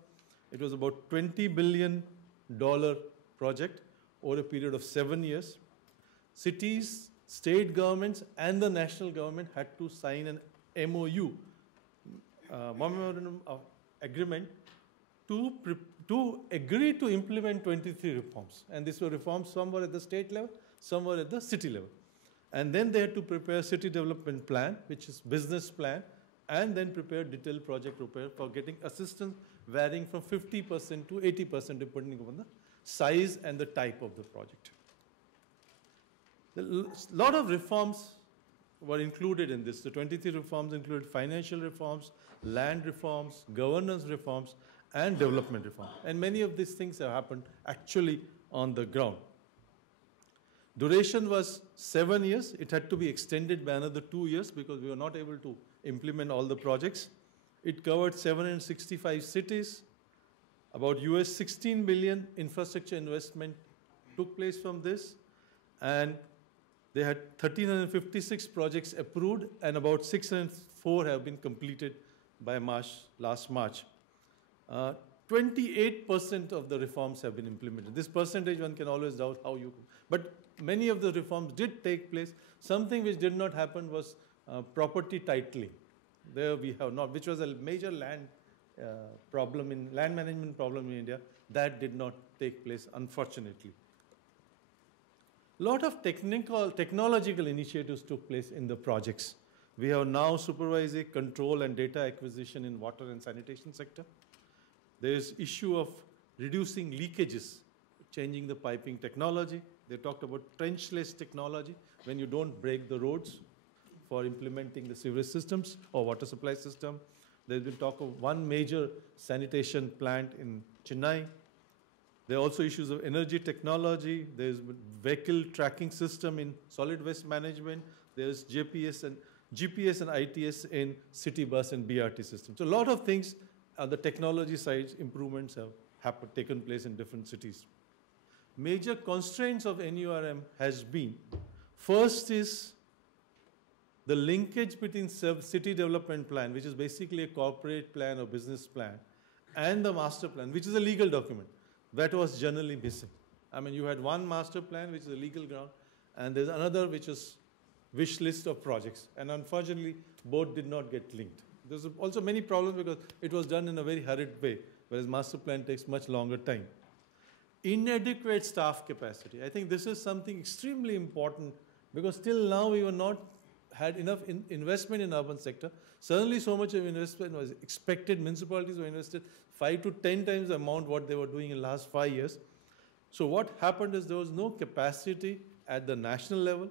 It was about $20 billion project over a period of 7 years. Cities, state governments, and the national government had to sign an MOU, Memorandum of Agreement, to agree to implement 23 reforms. And these were reforms, some were at the state level, some were at the city level. And then they had to prepare a city development plan, which is business plan, and then prepare detailed project repair for getting assistance varying from 50% to 80% depending upon the size and the type of the project. A lot of reforms were included in this. The 23 reforms included financial reforms, land reforms, governance reforms, and development reform. And many of these things have happened actually on the ground. Duration was 7 years. It had to be extended by another 2 years because we were not able to implement all the projects. It covered 765 cities. About US 16 billion infrastructure investment took place from this. And they had 1,356 projects approved, and about 604 have been completed by last March. 28% of the reforms have been implemented. This percentage one can always doubt how you, but many of the reforms did take place. Something which did not happen was property titling. There we have not, which was a major land management problem in India. That did not take place, unfortunately. A lot of technological initiatives took place in the projects. We have now supervisory control and data acquisition in water and sanitation sector. There is issue of reducing leakages, changing the piping technology. They talked about trenchless technology, when you don't break the roads for implementing the sewage systems or water supply system. There's been talk of one major sanitation plant in Chennai. There are also issues of energy technology. There's vehicle tracking system in solid waste management. There's GPS and ITS in city bus and BRT systems. So a lot of things on the technology side, improvements have taken place in different cities. Major constraints of NURM has been, first is the linkage between city development plan, which is basically a corporate plan or business plan, and the master plan, which is a legal document. That was generally missing. I mean, you had one master plan, which is a legal ground, and there's another which is wish list of projects. And unfortunately, both did not get linked. There's also many problems because it was done in a very hurried way, whereas master plan takes much longer time. Inadequate staff capacity. I think this is something extremely important because till now we were not had enough investment in urban sector. Certainly so much of investment was expected. Municipalities were invested 5 to 10 times the amount what they were doing in the last 5 years. So what happened is there was no capacity at the national level,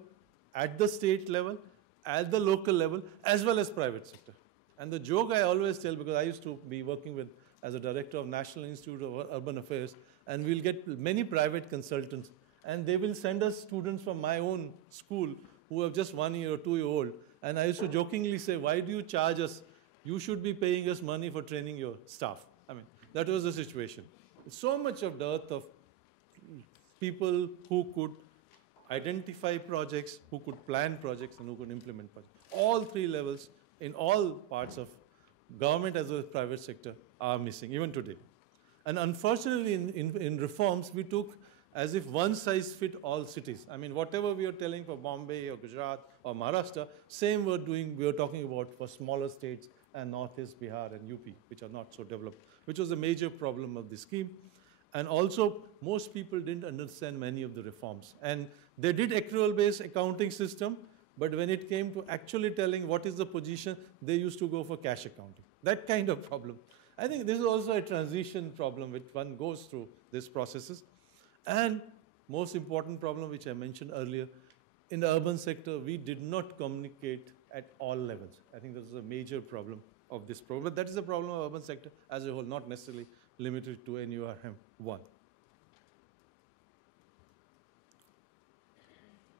at the state level, at the local level, as well as private sector. And the joke I always tell, because I used to be working with as a director of National Institute of Urban Affairs, and we'll get many private consultants, and they will send us students from my own school who are just 1 year or 2 year old. And I used to jokingly say, why do you charge us? You should be paying us money for training your staff. I mean, that was the situation. So much of dearth of people who could identify projects, who could plan projects, and who could implement projects. All three levels in all parts of government as well as private sector are missing, even today. And unfortunately, in reforms, we took as if one size fit all cities. I mean, whatever we are telling for Bombay or Gujarat or Maharashtra, same we are talking about for smaller states and Northeast, Bihar and UP, which are not so developed, which was a major problem of the scheme. And also, most people didn't understand many of the reforms. And they did accrual-based accounting system, but when it came to actually telling what is the position, they used to go for cash accounting. That kind of problem. I think this is also a transition problem which one goes through these processes. And most important problem, which I mentioned earlier, in the urban sector, we did not communicate at all levels. I think this is a major problem of this problem. But that is a problem of urban sector as a whole, not necessarily limited to NURM 1.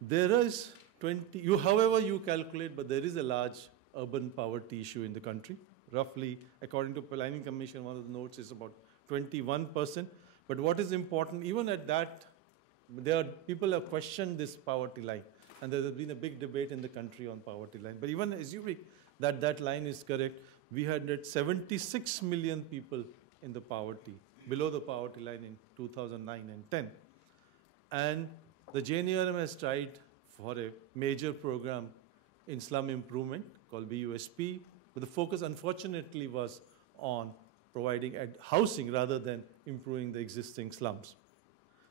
There is 20, however you calculate, but there is a large urban poverty issue in the country. Roughly, according to Planning Commission, one of the notes is about 21%. But what is important, even at that, people have questioned this poverty line. And there has been a big debate in the country on poverty line. But even assuming that that line is correct, we had 76 million people in the poverty, below the poverty line in 2009 and 10. And the JNURM has tried for a major program in slum improvement called BUSP, but the focus unfortunately was on providing housing rather than improving the existing slums.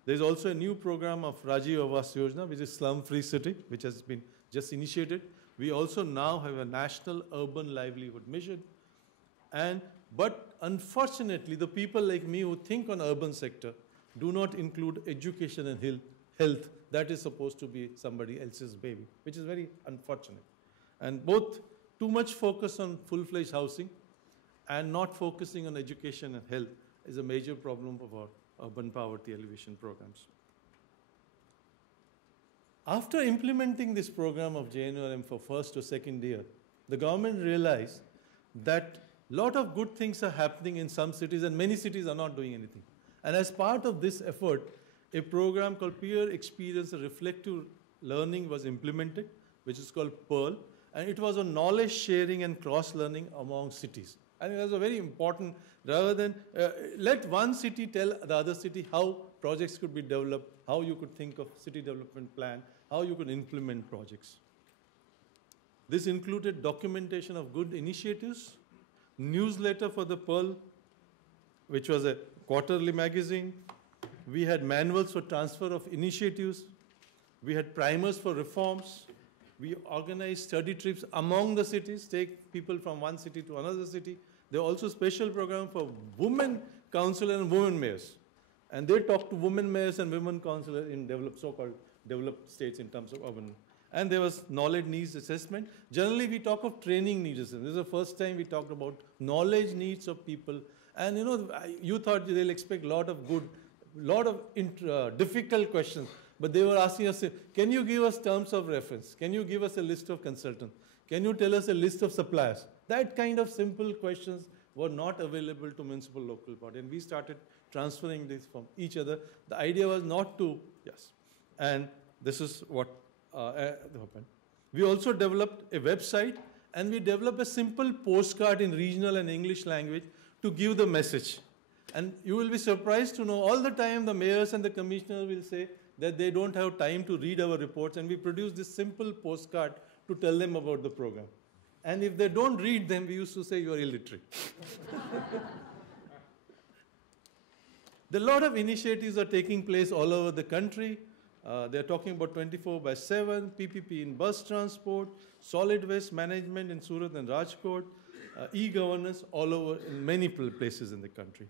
There's also a new program of Rajiv Awas Yojana, which is slum-free city, which has been just initiated. We also now have a national urban livelihood mission. But unfortunately, the people like me who think on urban sector do not include education and health. That is supposed to be somebody else's baby, which is very unfortunate. And both too much focus on full-fledged housing and not focusing on education and health is a major problem of our urban poverty alleviation programs. After implementing this program of JNURM for first or second year, the government realized that a lot of good things are happening in some cities and many cities are not doing anything. And as part of this effort, a program called Peer Experience and Reflective Learning was implemented, which is called PEARL, and it was on knowledge sharing and cross-learning among cities. I think that's a very important, rather than let one city tell the other city how projects could be developed, how you could think of city development plan, how you could implement projects. This included documentation of good initiatives, newsletter for the PEARL, which was a quarterly magazine. We had manuals for transfer of initiatives. We had primers for reforms. We organized study trips among the cities, take people from one city to another city. There are also special program for women councillors and women mayors. And they talk to women mayors and women councillors in so-called developed states in terms of urban. And there was knowledge needs assessment. Generally, we talk of training needs assessment. This is the first time we talked about knowledge needs of people. And you thought they'll expect a lot of difficult questions. But they were asking us, can you give us terms of reference? Can you give us a list of consultants? Can you tell us a list of suppliers? That kind of simple questions were not available to municipal local body. And we started transferring this from each other. The idea was not to, yes. And this is what happened. We also developed a website, and we developed a simple postcard in regional and English language to give the message. And you will be surprised to know all the time the mayors and the commissioners will say that they don't have time to read our reports, and we produce this simple postcard to tell them about the program. And if they don't read them, we used to say you are illiterate. A lot of initiatives are taking place all over the country. They're talking about 24/7, PPP in bus transport, solid waste management in Surat and Rajkot, e-governance all over in many places in the country.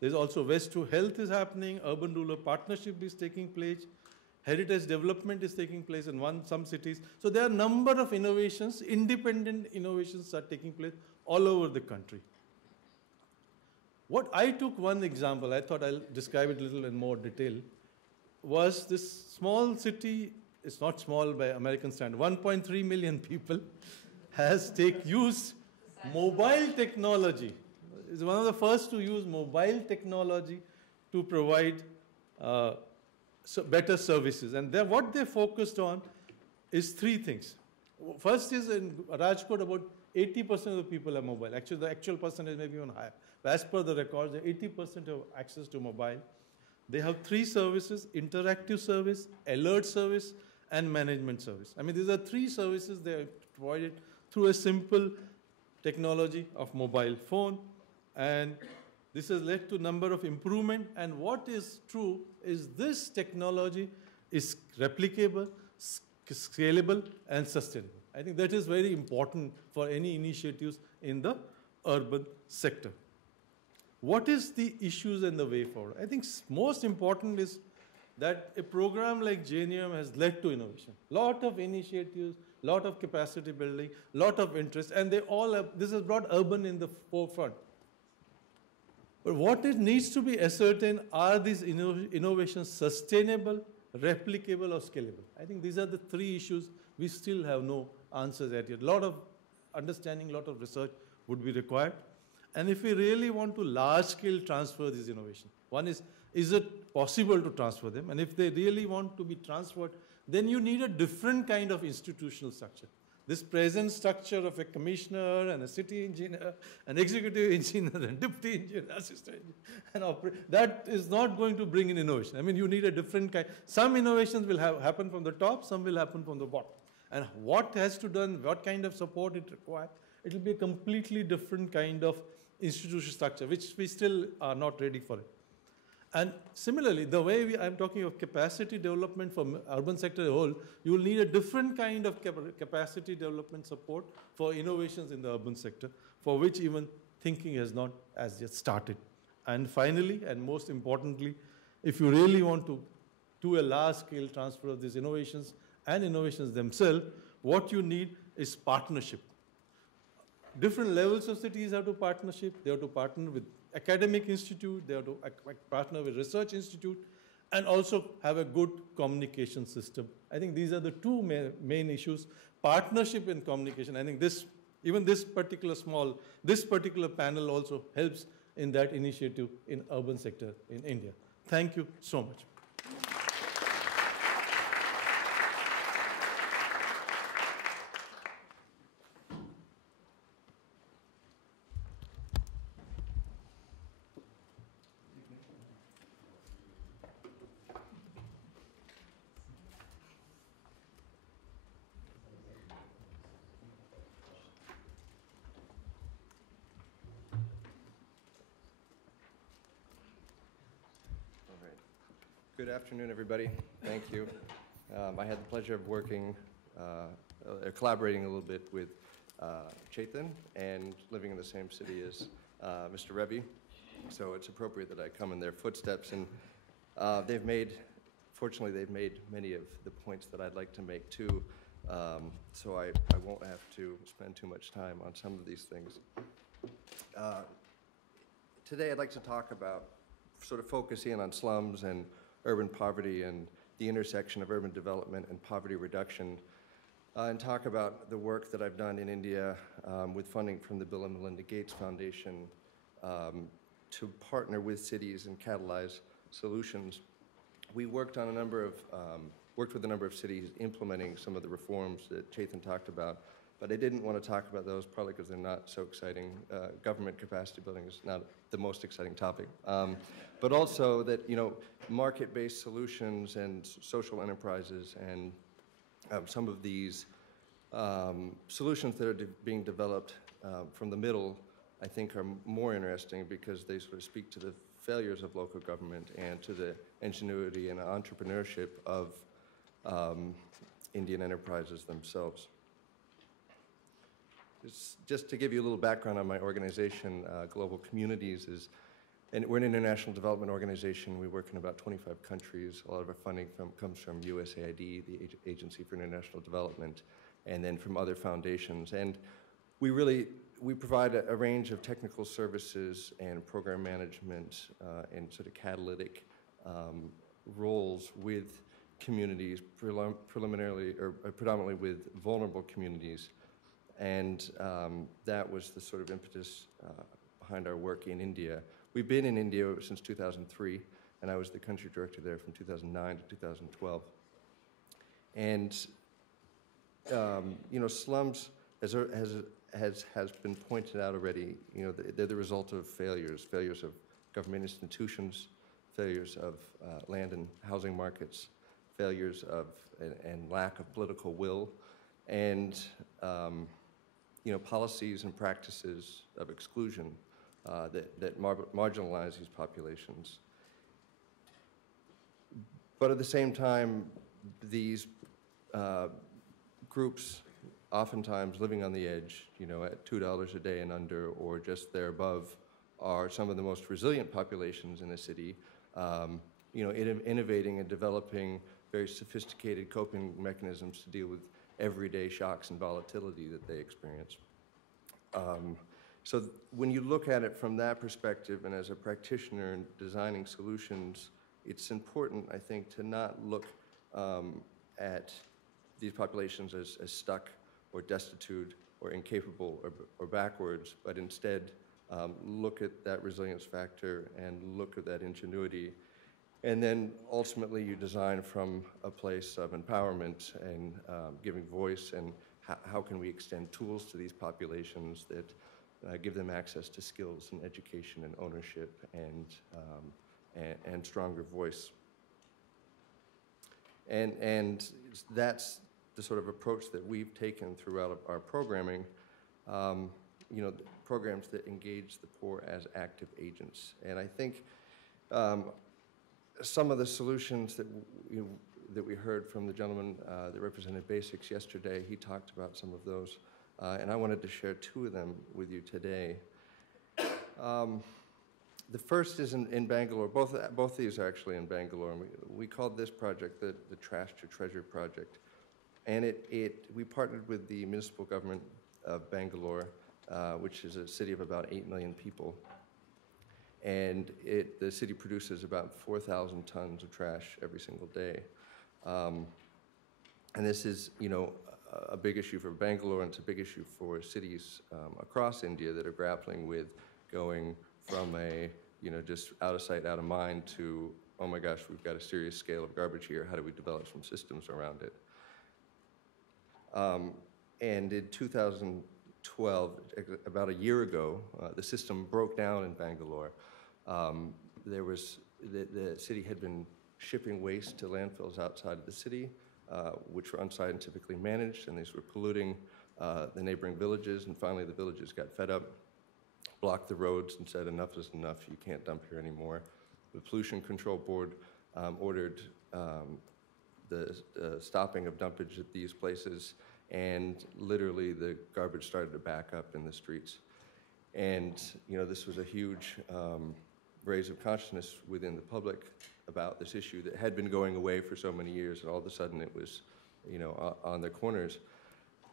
There's also Waste to Health is happening, urban-rural partnership is taking place, heritage development is taking place in some cities. So there are a number of innovations, independent innovations are taking place all over the country. What I took one example, I thought I'll describe it a little in more detail, was this small city, it's not small by American standard, 1.3 million people, has used mobile technology. It's one of the first to use mobile technology to provide better services. And what they focused on is three things. First is in Rajkot, about 80% of the people are mobile. Actually, the actual percentage may be even higher. But as per the records, 80% have access to mobile. They have three services: interactive service, alert service, and management service. I mean, these are three services they are provided through a simple technology of mobile phone. And this has led to a number of improvement. And what is true is this technology is replicable, scalable, and sustainable. I think that is very important for any initiatives in the urban sector. what is the issues and the way forward? I think most important is that a program like JNUM has led to innovation. Lot of initiatives, lot of capacity building, lot of interest, and they all have, this has brought urban in the forefront. But what it needs to be ascertained, are these innovations sustainable, replicable, or scalable? I think these are the three issues we still have no answers at yet. A lot of understanding, a lot of research would be required. And if we really want to large-scale transfer these innovations, one is it possible to transfer them? And if they really want to be transferred, then you need a different kind of institutional structure. This present structure of a commissioner and a city engineer, an executive engineer, and deputy engineer, assistant engineer, and operator, that is not going to bring in innovation. I mean, you need a different kind. Some innovations will happen from the top, some will happen from the bottom. And what has to be done, what kind of support it requires, it will be a completely different kind of institutional structure, which we still are not ready for it. And similarly, the way I'm talking of capacity development for urban sector as a whole, you will need a different kind of capacity development support for innovations in the urban sector, for which even thinking has not as yet started. And finally, and most importantly, if you really want to do a large-scale transfer of these innovations and innovations themselves, what you need is partnership. Different levels of cities have to partnership. They have to partner with academic institute, they have to partner with research institute, and also have a good communication system. I think these are the two main issues, partnership and communication. I think this particular panel also helps in that initiative in urban sector in India. Thank you so much. Good afternoon, everybody. Thank you. I had the pleasure of working, collaborating a little bit with Chetan and living in the same city as Mr. Revi. So it's appropriate that I come in their footsteps. And fortunately, they've made many of the points that I'd like to make too. So I won't have to spend too much time on some of these things. Today, I'd like to talk about sort of focusing on slums and urban poverty and the intersection of urban development and poverty reduction, and talk about the work that I've done in India with funding from the Bill and Melinda Gates Foundation to partner with cities and catalyze solutions. We worked on worked with a number of cities implementing some of the reforms that Chetan talked about, but I didn't want to talk about those probably because they're not so exciting. Government capacity building is not the most exciting topic. But also that, market-based solutions and social enterprises and some of these solutions that are being developed from the middle, I think are more interesting because they sort of speak to the failures of local government and to the ingenuity and entrepreneurship of Indian enterprises themselves. Just to give you a little background on my organization, Global Communities and we're an international development organization. We work in about 25 countries. A lot of our funding comes from USAID, the Agency for International Development, and then from other foundations. And we provide a range of technical services and program management and sort of catalytic roles with communities, predominantly with vulnerable communities. And that was the sort of impetus behind our work in India. We've been in India since 2003, and I was the country director there from 2009 to 2012. And slums, as has been pointed out already, they're the result of failures of government institutions, failures of land and housing markets, failures of and lack of political will, and policies and practices of exclusion that marginalize these populations. But at the same time, these groups, oftentimes living on the edge, at $2 a day and under, or just there above, are some of the most resilient populations in a city, innovating and developing very sophisticated coping mechanisms to deal with everyday shocks and volatility that they experience. So when you look at it from that perspective, and as a practitioner in designing solutions, it's important, I think, to not look at these populations as stuck or destitute or incapable or backwards, but instead look at that resilience factor and look at that ingenuity. And then ultimately you design from a place of empowerment and giving voice, and how can we extend tools to these populations that give them access to skills and education and ownership and stronger voice. And that's the sort of approach that we've taken throughout our programming, programs that engage the poor as active agents. And I think some of the solutions that we heard from the gentleman that represented Basics yesterday, he talked about some of those, and I wanted to share two of them with you today. The first is in Bangalore. Both these are actually in Bangalore. And we called this project the Trash to Treasure Project. And we partnered with the municipal government of Bangalore, which is a city of about 8 million people. And the city produces about 4,000 tons of trash every single day. And this is, a big issue for Bangalore, and it's a big issue for cities across India that are grappling with going from just out of sight, out of mind to, oh my gosh, we've got a serious scale of garbage here. How do we develop some systems around it? And in 2012, about a year ago, the system broke down in Bangalore. The city had been shipping waste to landfills outside of the city, which were unscientifically managed, and these were polluting the neighboring villages. And finally, the villages got fed up, blocked the roads, and said, enough is enough, you can't dump here anymore. The Pollution Control Board ordered the stopping of dumpage at these places, and literally the garbage started to back up in the streets. And this was a huge raise of consciousness within the public about this issue that had been going away for so many years, and all of a sudden it was on the corners.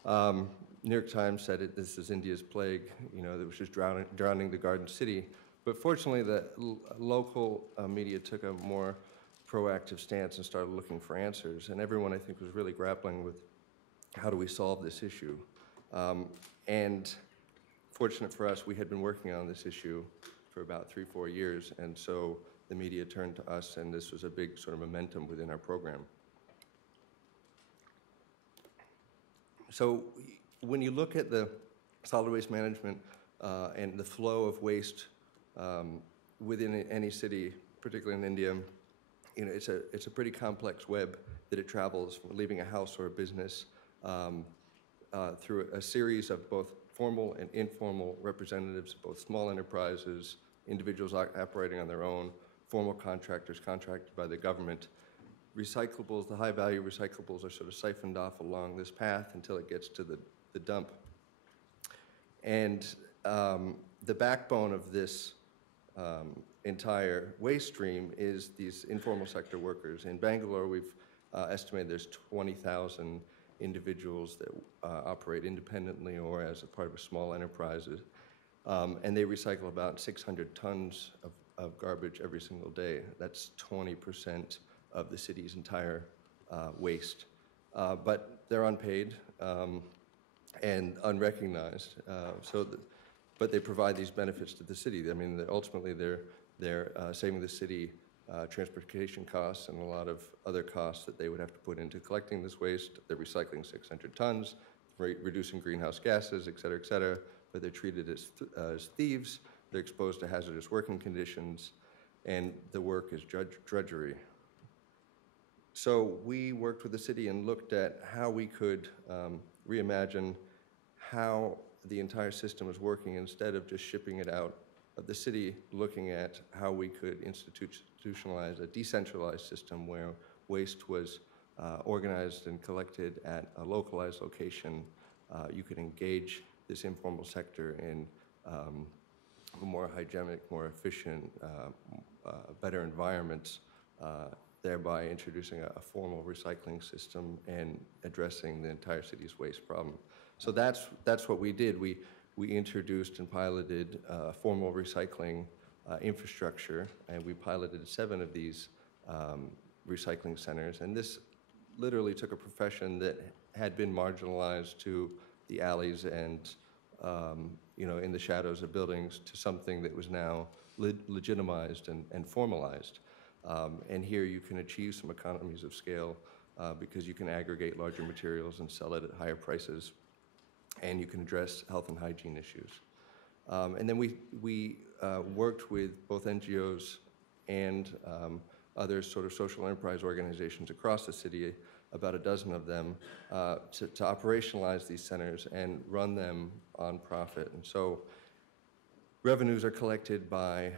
New York Times said this is India's plague, that was just drowning the Garden City. But fortunately, the local media took a more proactive stance and started looking for answers. And everyone, I think, was really grappling with how do we solve this issue. And fortunate for us, we had been working on this issue for about 3-4 years. And so the media turned to us, and this was a big sort of momentum within our program. So when you look at the solid waste management and the flow of waste within any city, particularly in India, it's a pretty complex web that it travels from leaving a house or a business through a series of both formal and informal representatives, both small enterprises, individuals operating on their own, formal contractors contracted by the government. Recyclables, the high-value recyclables, are sort of siphoned off along this path until it gets to the dump. And the backbone of this entire waste stream is these informal sector workers. In Bangalore, we've estimated there's 20,000 individuals that operate independently or as a part of a small enterprises. And they recycle about 600 tons of garbage every single day. That's 20% of the city's entire waste. But they're unpaid and unrecognized. But they provide these benefits to the city. I mean, ultimately, they're saving the city transportation costs and a lot of other costs that they would have to put into collecting this waste. They're recycling 600 tons, reducing greenhouse gases, et cetera, but they're treated as thieves. They're exposed to hazardous working conditions, and the work is drudgery. So we worked with the city and looked at how we could reimagine how the entire system is working instead of just shipping it out of the city, looking at how we could institutionalize a decentralized system where waste was organized and collected at a localized location. You could engage this informal sector in more hygienic, more efficient, better environments, thereby introducing a formal recycling system and addressing the entire city's waste problem. So that's what we did. We introduced and piloted formal recycling infrastructure, and we piloted 7 of these recycling centers. And this literally took a profession that had been marginalized to the alleys and in the shadows of buildings to something that was now legitimized and formalized. And here you can achieve some economies of scale because you can aggregate larger materials and sell it at higher prices, and you can address health and hygiene issues. And then we worked with both NGOs and other sort of social enterprise organizations across the city, about a dozen of them, to operationalize these centers and run them on profit. And so revenues are collected by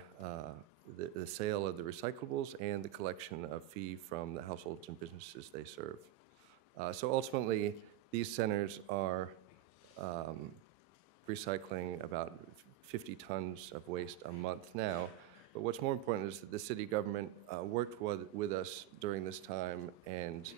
the sale of the recyclables and the collection of fee from the households and businesses they serve. So ultimately, these centers are recycling about 50 tons of waste a month now. But what's more important is that the city government worked with us during this time and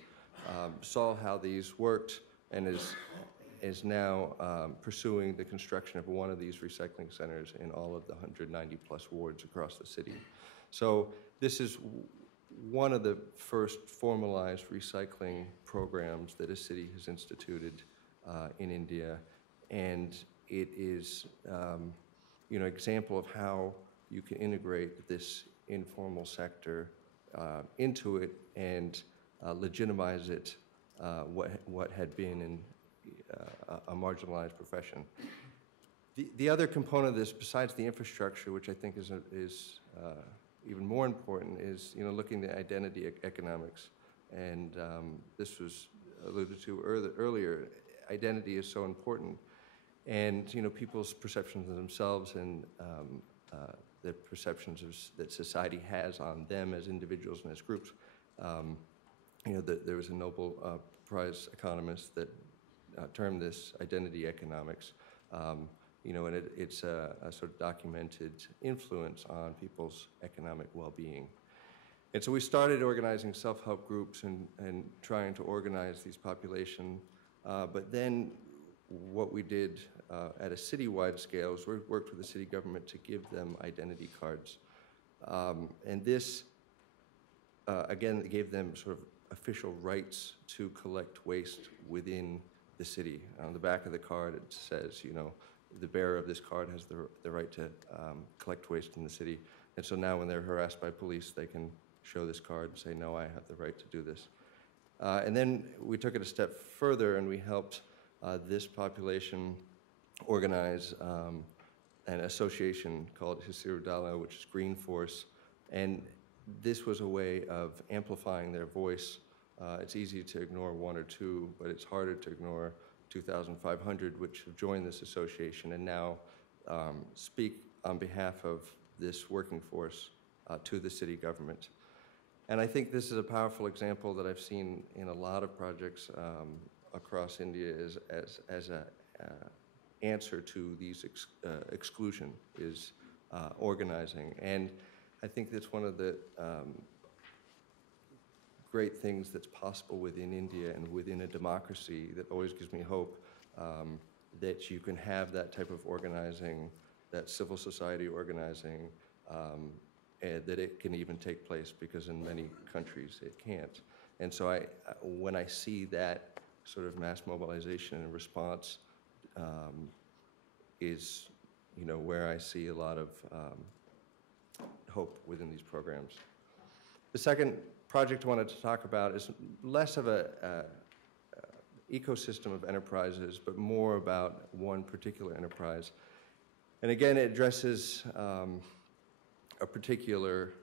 saw how these worked and is now pursuing the construction of one of these recycling centers in all of the 190 plus wards across the city. So this is one of the first formalized recycling programs that a city has instituted in India, and it is an example of how you can integrate this informal sector into it and legitimize it, what had been in a marginalized profession. The other component of this, besides the infrastructure, which I think is even more important, is looking at identity economics. And this was alluded to earlier. Identity is so important, and people's perceptions of themselves and the perceptions that society has on them as individuals and as groups. There was a Nobel Prize economist that termed this identity economics, and it's a sort of documented influence on people's economic well-being. And so we started organizing self-help groups and trying to organize these population, but then what we did at a citywide scale is we worked with the city government to give them identity cards. And this, again, gave them sort of official rights to collect waste within the city. On the back of the card, it says, the bearer of this card has the right to collect waste in the city. And so now when they're harassed by police, they can show this card and say, no, I have the right to do this. And then we took it a step further, and we helped this population organize an association called Hasiru Dala, which is Green Force. And this was a way of amplifying their voice. It's easy to ignore 1 or 2, but it's harder to ignore 2,500, which have joined this association and now speak on behalf of this working force to the city government. And I think this is a powerful example that I've seen in a lot of projects across India as an answer to these exclusion is organizing. And I think that's one of the great things that's possible within India and within a democracy that always gives me hope that you can have that type of organizing, that civil society organizing, and that it can even take place, because in many countries it can't. And so when I see that sort of mass mobilization and response is where I see a lot of hope within these programs. The second project I wanted to talk about is less of a ecosystem of enterprises, but more about one particular enterprise. And again, it addresses a particular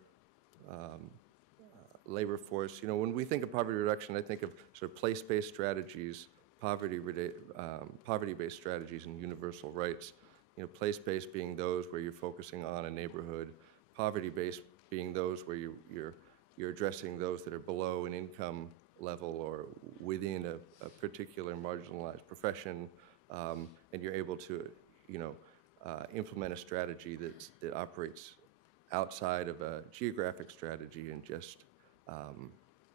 labor force. When we think of poverty reduction, I think of sort of place-based strategies, poverty-based strategies, and universal rights. Place-based being those where you're focusing on a neighborhood, poverty-based being those where you're addressing those that are below an income level or within a particular marginalized profession, and you're able to, implement a strategy that operates outside of a geographic strategy and just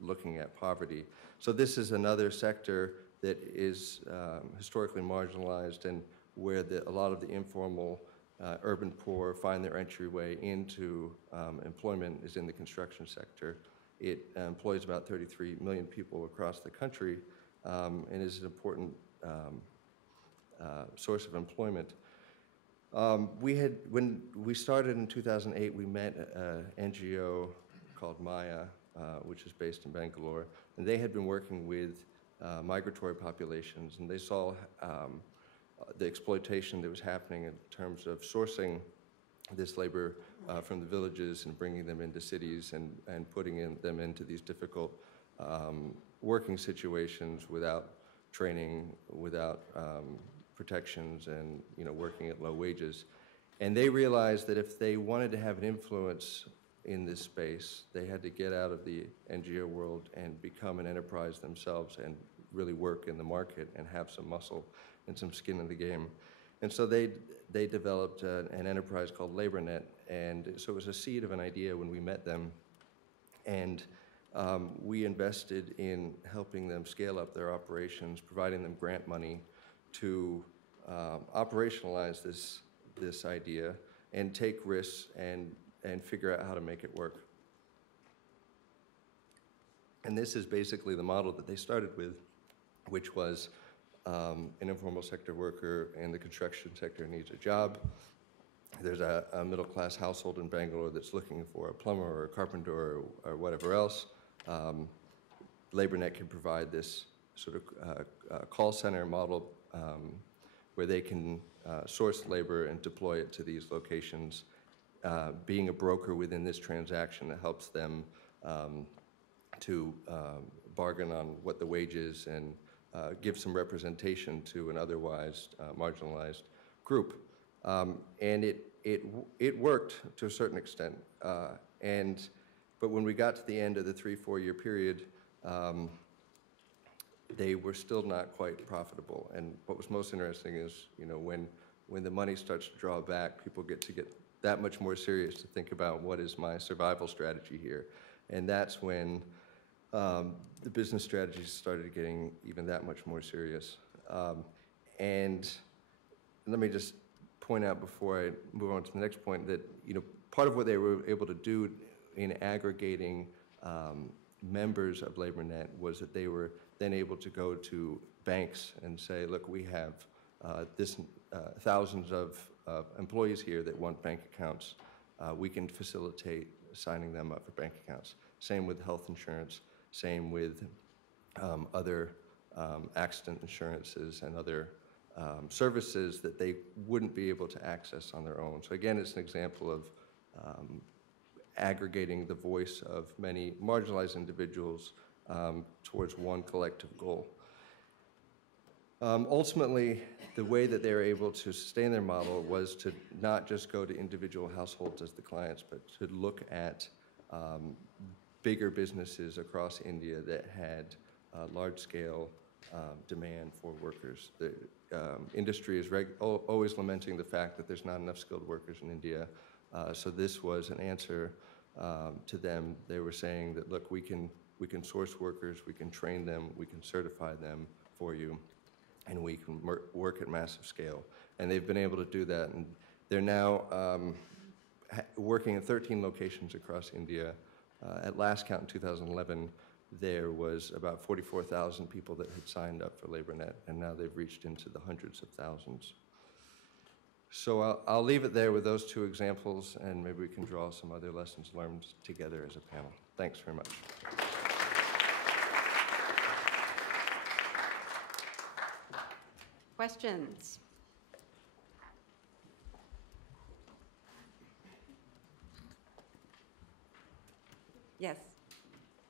looking at poverty. So this is another sector that is historically marginalized and where a lot of the informal urban poor find their entryway into employment is in the construction sector. It employs about 33 million people across the country and is an important source of employment. When we started in 2008, we met an NGO called Maya, which is based in Bangalore, and they had been working with migratory populations, and they saw the exploitation that was happening in terms of sourcing this labor from the villages and bringing them into cities and putting them into these difficult working situations without training, without protections, and working at low wages. And they realized that if they wanted to have an influence in this space, they had to get out of the NGO world and become an enterprise themselves and really work in the market and have some muscle and some skin in the game. And so they developed an enterprise called LaborNet, and so it was a seed of an idea when we met them. And we invested in helping them scale up their operations, providing them grant money to operationalize this idea and take risks and figure out how to make it work. And this is basically the model that they started with, which was an informal sector worker in the construction sector needs a job. There's a middle-class household in Bangalore that's looking for a plumber or a carpenter or whatever else. LaborNet can provide this sort of call center model where they can source labor and deploy it to these locations, being a broker within this transaction that helps them to bargain on what the wage is and give some representation to an otherwise marginalized group. And it worked to a certain extent. But when we got to the end of the 3-4 year period, they were still not quite profitable. And what was most interesting is, when the money starts to draw back, people get that much more serious to think about what is my survival strategy here. And that's when the business strategies started getting even that much more serious. And let me just point out before I move on to the next point that part of what they were able to do in aggregating members of LaborNet was that they were then able to go to banks and say, look, we have thousands of employees here that want bank accounts. We can facilitate signing them up for bank accounts. Same with health insurance, same with other accident insurances and other services that they wouldn't be able to access on their own. So again, it's an example of aggregating the voice of many marginalized individuals towards one collective goal. Ultimately, the way that they were able to sustain their model was to not just go to individual households as the clients, but to look at bigger businesses across India that had large-scale demand for workers. The industry is always lamenting the fact that there's not enough skilled workers in India. So this was an answer to them. They were saying that, look, we can source workers, we can train them, we can certify them for you, and we can work at massive scale. And they've been able to do that. And they're now working in 13 locations across India. At last count in 2011, there was about 44,000 people that had signed up for LaborNet, and now they've reached into the hundreds of thousands. So I'll leave it there with those two examples, and maybe we can draw some other lessons learned together as a panel. Thanks very much. Questions? Yes.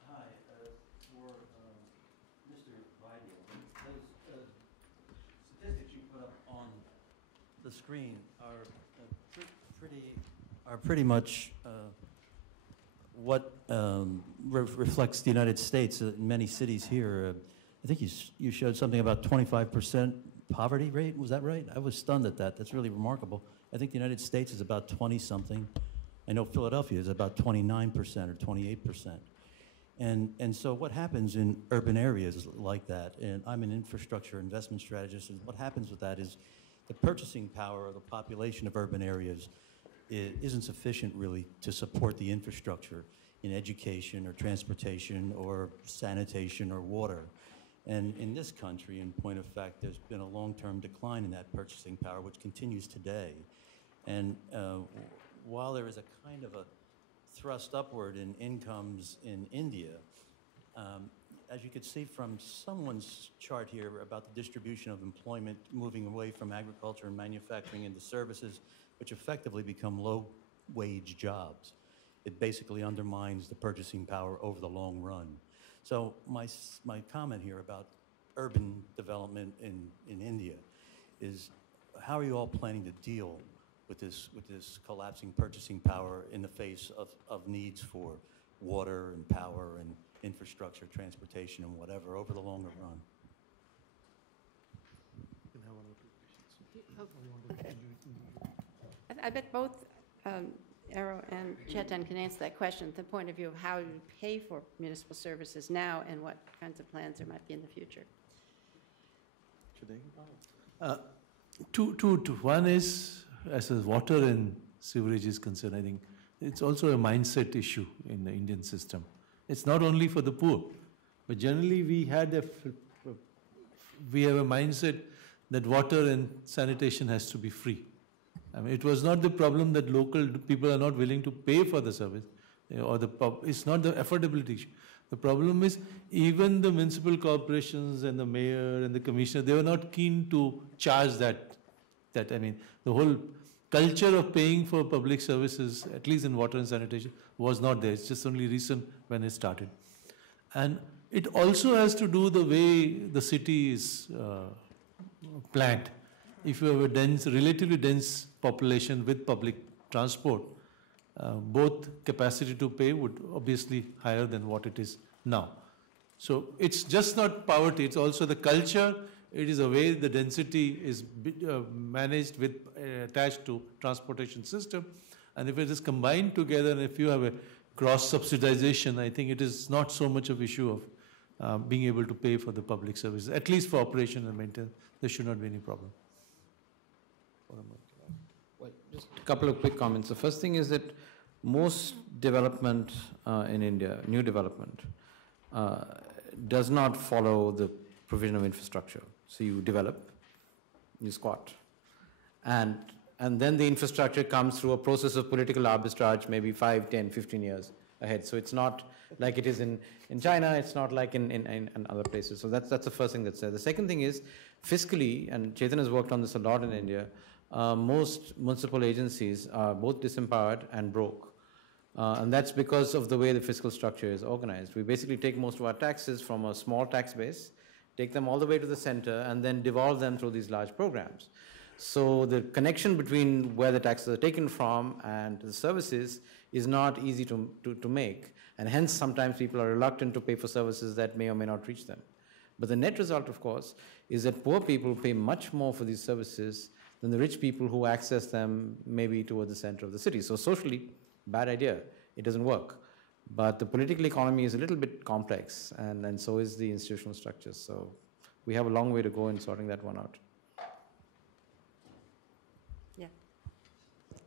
Hi, for Mr. Vaidya, those statistics you put up on the screen are pretty much what reflects the United States. In many cities here, I think you showed something about 25% poverty rate. Was that right? I was stunned at that. That's really remarkable. I think the United States is about 20-something. I know Philadelphia is about 29% or 28%. And so what happens in urban areas like that, and I'm an infrastructure investment strategist, and what happens with that is the purchasing power of the population of urban areas isn't sufficient really to support the infrastructure in education or transportation or sanitation or water. And in this country, in point of fact, there's been a long-term decline in that purchasing power, which continues today. And while there is a kind of a thrust upward in incomes in India, as you could see from someone's chart here about the distribution of employment moving away from agriculture and manufacturing into services, which effectively become low-wage jobs. It basically undermines the purchasing power over the long run. So my comment here about urban development in India is, how are you all planning to deal with this collapsing purchasing power in the face of needs for water and power and infrastructure, transportation, and whatever over the longer run? I bet both Arrow and Chetan can answer that question, the point of view of how you pay for municipal services now and what kinds of plans there might be in the future. Two. One is, as far as water and sewerage is concerned, I think it's also a mindset issue in the Indian system. It's not only for the poor, but generally we have a mindset that water and sanitation has to be free. I mean, it was not the problem that local people are not willing to pay for the service, or it's not the affordability issue. The problem is even the municipal corporations and the mayor and the commissioner, they were not keen to charge that. I mean, the whole culture of paying for public services, at least in water and sanitation, was not there. It's just only recent when it started. And it also has to do the way the city is planned. If you have a relatively dense population with public transport, both capacity to pay would obviously higher than what it is now. So it's just not poverty, it's also the culture. It is a way the density is managed with attached to transportation system. And if it is combined together, and if you have a cross subsidization, I think it is not so much of issue of being able to pay for the public services, at least for operation and maintenance. There should not be any problem. Well, just a couple of quick comments. The first thing is that most development in India, new development, does not follow the provision of infrastructure. So you develop, you squat, and then the infrastructure comes through a process of political arbitrage, maybe 5, 10, 15 years ahead. So it's not like it is in China, it's not like in other places. So that's the first thing that's there. The second thing is, fiscally, and Chetan has worked on this a lot in India, most municipal agencies are both disempowered and broke. And that's because of the way the fiscal structure is organized. We basically take most of our taxes from a small tax base, take them all the way to the center, and then devolve them through these large programs. So the connection between where the taxes are taken from and the services is not easy to make. And hence, sometimes people are reluctant to pay for services that may or may not reach them. But the net result, of course, is that poor people pay much more for these services than the rich people who access them maybe toward the center of the city. So socially, bad idea. It doesn't work. But the political economy is a little bit complex, and so is the institutional structures. So we have a long way to go in sorting that one out. Yeah.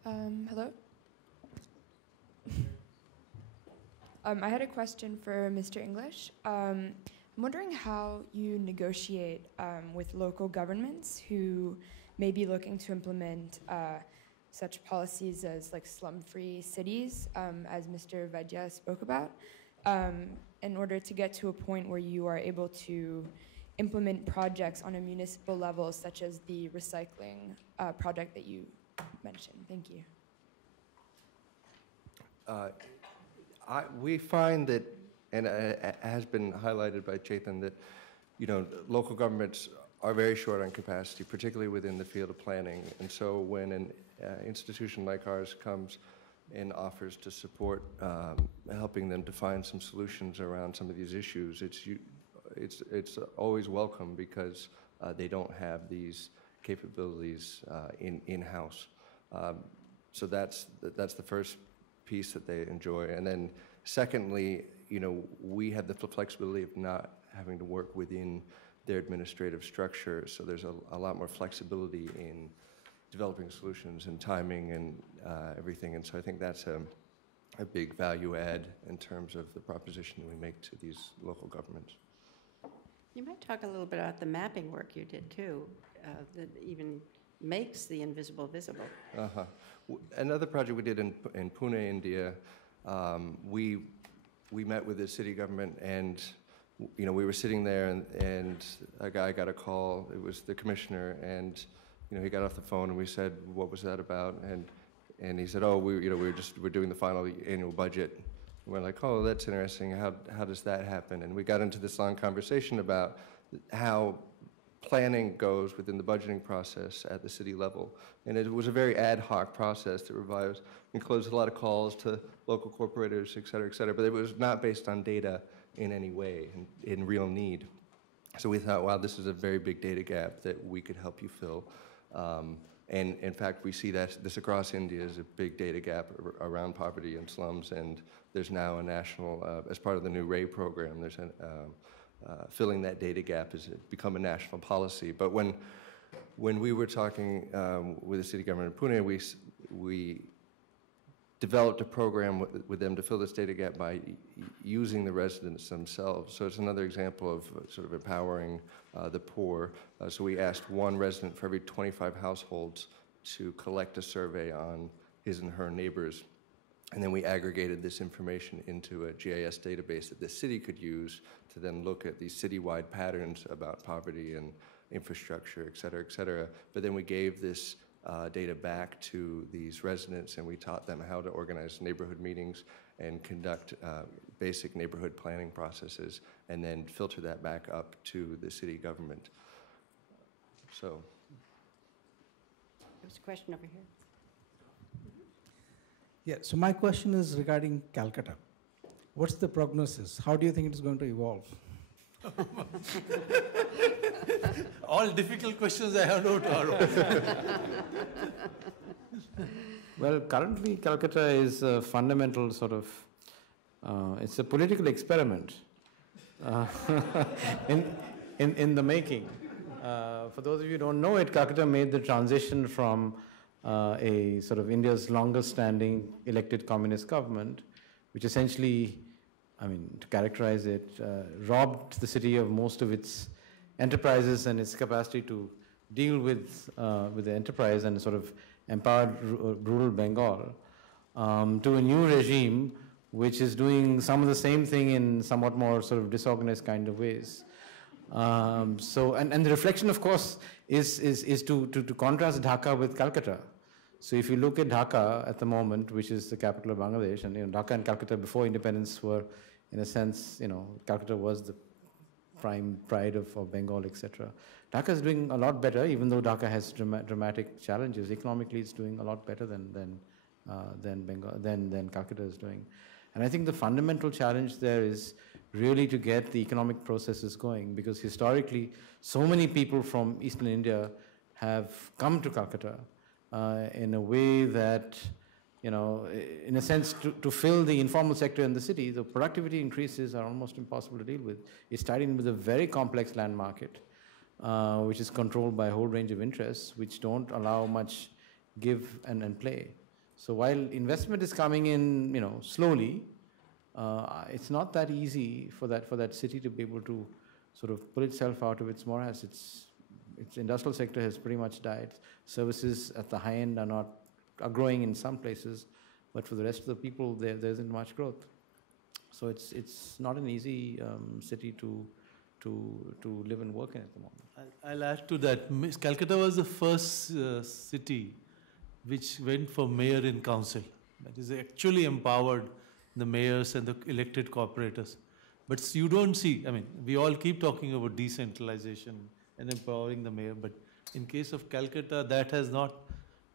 Hello. I had a question for Mr. English. I'm wondering how you negotiate with local governments who may be looking to implement such policies as like slum-free cities, as Mr. Vaidya spoke about, in order to get to a point where you are able to implement projects on a municipal level, such as the recycling project that you mentioned. Thank you. We find that, and it has been highlighted by Chetan, that local governments are very short on capacity, particularly within the field of planning. And so when an institution like ours comes and offers to support helping them to find some solutions around some of these issues, it's always welcome, because they don't have these capabilities in-house. So that's the first piece that they enjoy. And then secondly, we have the flexibility of not having to work within their administrative structure, so there's a lot more flexibility in developing solutions and timing and everything. And so I think that's a big value add in terms of the proposition we make to these local governments. You might talk a little bit about the mapping work you did too, that even makes the invisible visible. Another project we did in Pune, India, we met with the city government, and we were sitting there, and a guy got a call. It was the commissioner, and he got off the phone, and we said, "What was that about?" And he said, "Oh, we're doing the final annual budget." And we're like, "Oh, that's interesting. How does that happen?" And we got into this long conversation about how planning goes within the budgeting process at the city level. And it was a very ad hoc process that includes a lot of calls to local corporators, et cetera, but it was not based on data in any way, in real need. So we thought, wow, this is a very big data gap that we could help you fill. And in fact, we see that this across India is a big data gap around poverty and slums, and there's now a national, as part of the new Ray program, there's filling that data gap has become a national policy. But when we were talking with the city government in Pune, we developed a program with them to fill this data gap by using the residents themselves. So it's another example of sort of empowering the poor. So we asked one resident for every 25 households to collect a survey on his and her neighbors. And then we aggregated this information into a GIS database that the city could use to then look at these citywide patterns about poverty and infrastructure, et cetera, but then we gave this data back to these residents, and we taught them how to organize neighborhood meetings and conduct basic neighborhood planning processes, and then filter that back up to the city government. So. There's a question over here. Yeah, so my question is regarding Calcutta. What's the prognosis? How do you think it is going to evolve? All difficult questions I have no doubt. Well, currently Calcutta is a fundamental sort of, it's a political experiment in the making. For those of you who don't know it, Calcutta made the transition from a sort of India's longest standing elected communist government, which essentially, to characterize it, robbed the city of most of its enterprises and its capacity to deal with the enterprise, and sort of empowered rural Bengal to a new regime which is doing some of the same thing in somewhat more sort of disorganized kind of ways. So the reflection, of course, is to contrast Dhaka with Calcutta. So if you look at Dhaka at the moment, which is the capital of Bangladesh, and Dhaka and Calcutta before independence were, in a sense, Calcutta was the prime pride of Bengal, etc. Dhaka is doing a lot better, even though Dhaka has dramatic challenges. Economically, it's doing a lot better than Calcutta is doing. And I think the fundamental challenge there is really to get the economic processes going, because historically, so many people from Eastern India have come to Calcutta in a way that, in a sense, to fill the informal sector in the city. The productivity increases are almost impossible to deal with. It's tied in with a very complex land market, which is controlled by a whole range of interests, which don't allow much give and play. So while investment is coming in, slowly, it's not that easy for that city to be able to sort of pull itself out of its morass. Its industrial sector has pretty much died. Services at the high end are growing in some places, but for the rest of the people, there isn't much growth. So it's not an easy city to live and work in at the moment. I'll add to that. Calcutta was the first city which went for mayor in council. That is, actually empowered the mayors and the elected corporators. But you don't see, we all keep talking about decentralization and empowering the mayor, but in case of Calcutta, that has not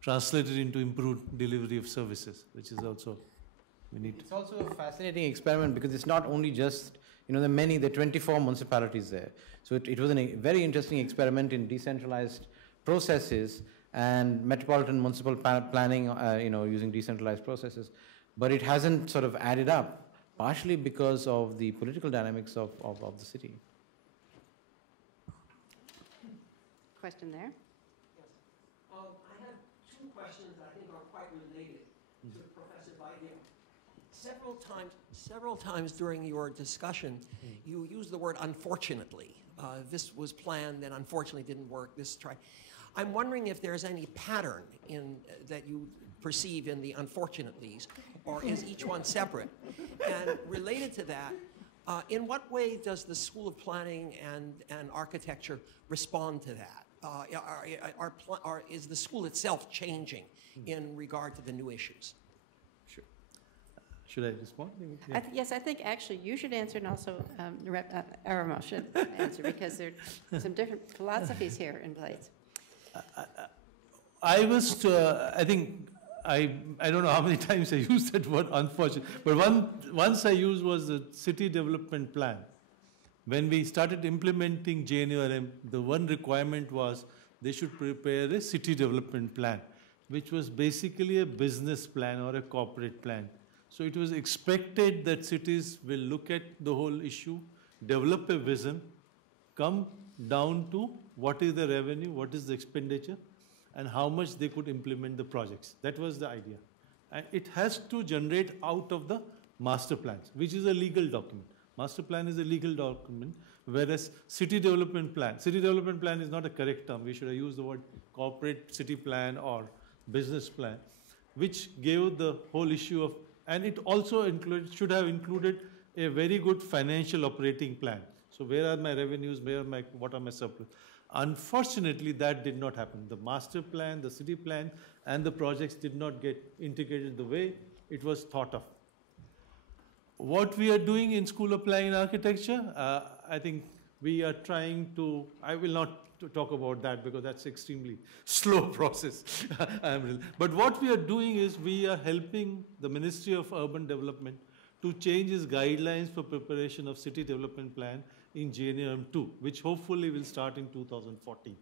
translated into improved delivery of services, which is also, we need to. It's also a fascinating experiment, because it's not only just, there are 24 municipalities there. So it was a very interesting experiment in decentralized processes, and metropolitan municipal planning, using decentralized processes, but it hasn't sort of added up, partially because of the political dynamics of the city. Question there? I have two questions that I think are quite related to Professor Vaidya. Several times during your discussion, you used the word unfortunately. This was planned and unfortunately didn't work. This tried. I'm wondering if there's any pattern that you perceive in the unfortunately's, or is each one separate? And related to that, in what way does the School of Planning and Architecture respond to that? Is the school itself changing in regard to the new issues? Sure. Should I respond? Yeah. Yes, I think actually you should answer, and also Aromar should answer, because there are some different philosophies here in place. I think, I don't know how many times I used that word unfortunate, but once I used was the city development plan. When we started implementing JNURM, the one requirement was they should prepare a city development plan, which was basically a business plan or a corporate plan. So it was expected that cities will look at the whole issue, develop a vision, come down to what is the revenue, what is the expenditure, and how much they could implement the projects. That was the idea. And it has to generate out of the master plans, which is a legal document. Master plan is a legal document, whereas city development plan is not a correct term. We should have used the word corporate city plan or business plan, which gave the whole issue of, and it also should have included a very good financial operating plan. So where are my revenues, what are my surplus? Unfortunately, that did not happen. The master plan, the city plan, and the projects did not get integrated the way it was thought of. What we are doing in School of Planning and Architecture, I think we are trying to, I will not talk about that because that's extremely slow process. But what we are doing is we are helping the Ministry of Urban Development to change its guidelines for preparation of city development plan in JNURM 2, which hopefully will start in 2014.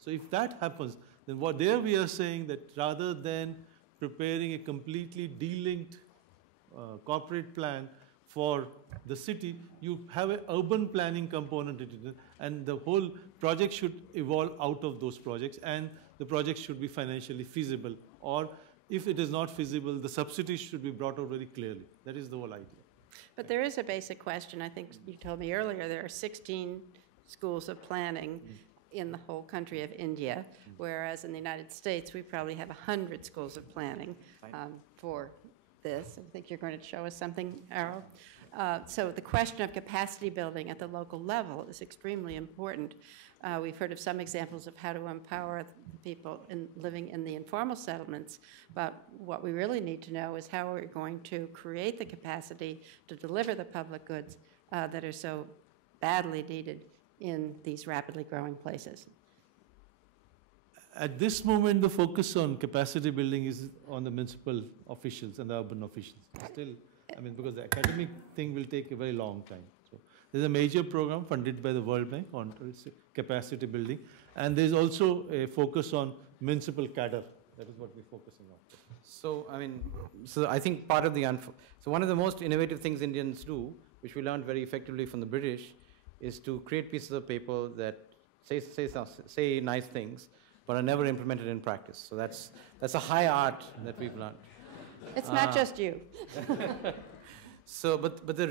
So if that happens, then there we are saying that rather than preparing a completely delinked corporate plan for the city, you have an urban planning component in it, and the whole project should evolve out of those projects, and the project should be financially feasible, or if it is not feasible, the subsidies should be brought out very clearly. That is the whole idea. But there is a basic question. I think you told me earlier there are 16 schools of planning in the whole country of India, whereas in the United States we probably have 100 schools of planning for this. I think you're going to show us something, Arrow. So the question of capacity building at the local level is extremely important. We've heard of some examples of how to empower people living in the informal settlements, but what we really need to know is how we're going to create the capacity to deliver the public goods that are so badly needed in these rapidly growing places. At this moment, the focus on capacity building is on the municipal officials and the urban officials. Still, because the academic thing will take a very long time. So there's a major program funded by the World Bank on capacity building, and there's also a focus on municipal cadre. That is what we're focusing on. So I think part of the so one of the most innovative things Indians do, which we learned very effectively from the British, is to create pieces of paper that say nice things, but are never implemented in practice. So that's a high art that we've learned. It's not just you. So, but the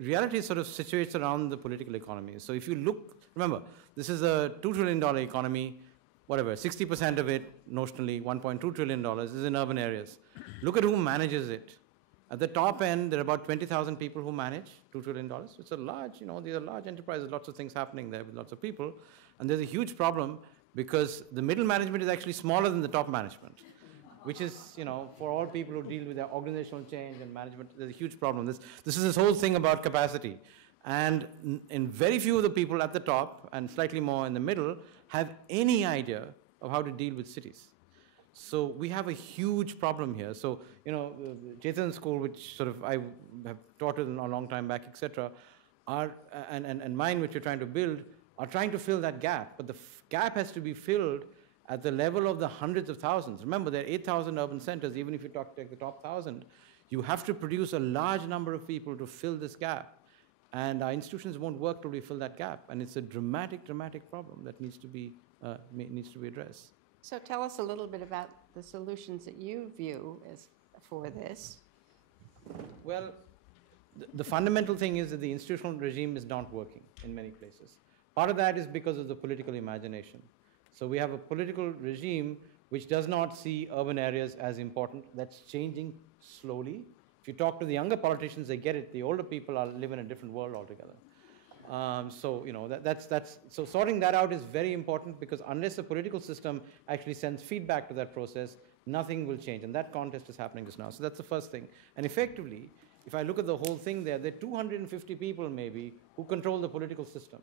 reality sort of situates around the political economy. So if you look, remember, this is a $2 trillion economy, whatever, 60% of it, notionally, $1.2 trillion is in urban areas. Look at who manages it. At the top end, there are about 20,000 people who manage $2 trillion. It's a large, these are large enterprises, lots of things happening there with lots of people. And there's a huge problem because the middle management is actually smaller than the top management, which is, for all people who deal with their organizational change and management, there's a huge problem. This is this whole thing about capacity. And in very few of the people at the top and slightly more in the middle have any idea of how to deal with cities. So we have a huge problem here. So, Chetan's school, which sort of I have taught in a long time back, etc., and mine, which we're trying to build, are trying to fill that gap. But the gap has to be filled at the level of the hundreds of thousands. Remember, there are 8,000 urban centers. Even if you take the top 1,000, you have to produce a large number of people to fill this gap. And our institutions won't work till we fill that gap. And it's a dramatic, dramatic problem that needs to be addressed. So tell us a little bit about the solutions that you view as for this. Well, the fundamental thing is that the institutional regime is not working in many places. Part of that is because of the political imagination. So we have a political regime which does not see urban areas as important. That's changing slowly. If you talk to the younger politicians, they get it. The older people live in a different world altogether. So you know so sorting that out is very important, because unless the political system actually sends feedback to that process, nothing will change. And that contest is happening just now. So that's the first thing. And effectively, if I look at the whole thing there are 250 people maybe who control the political system.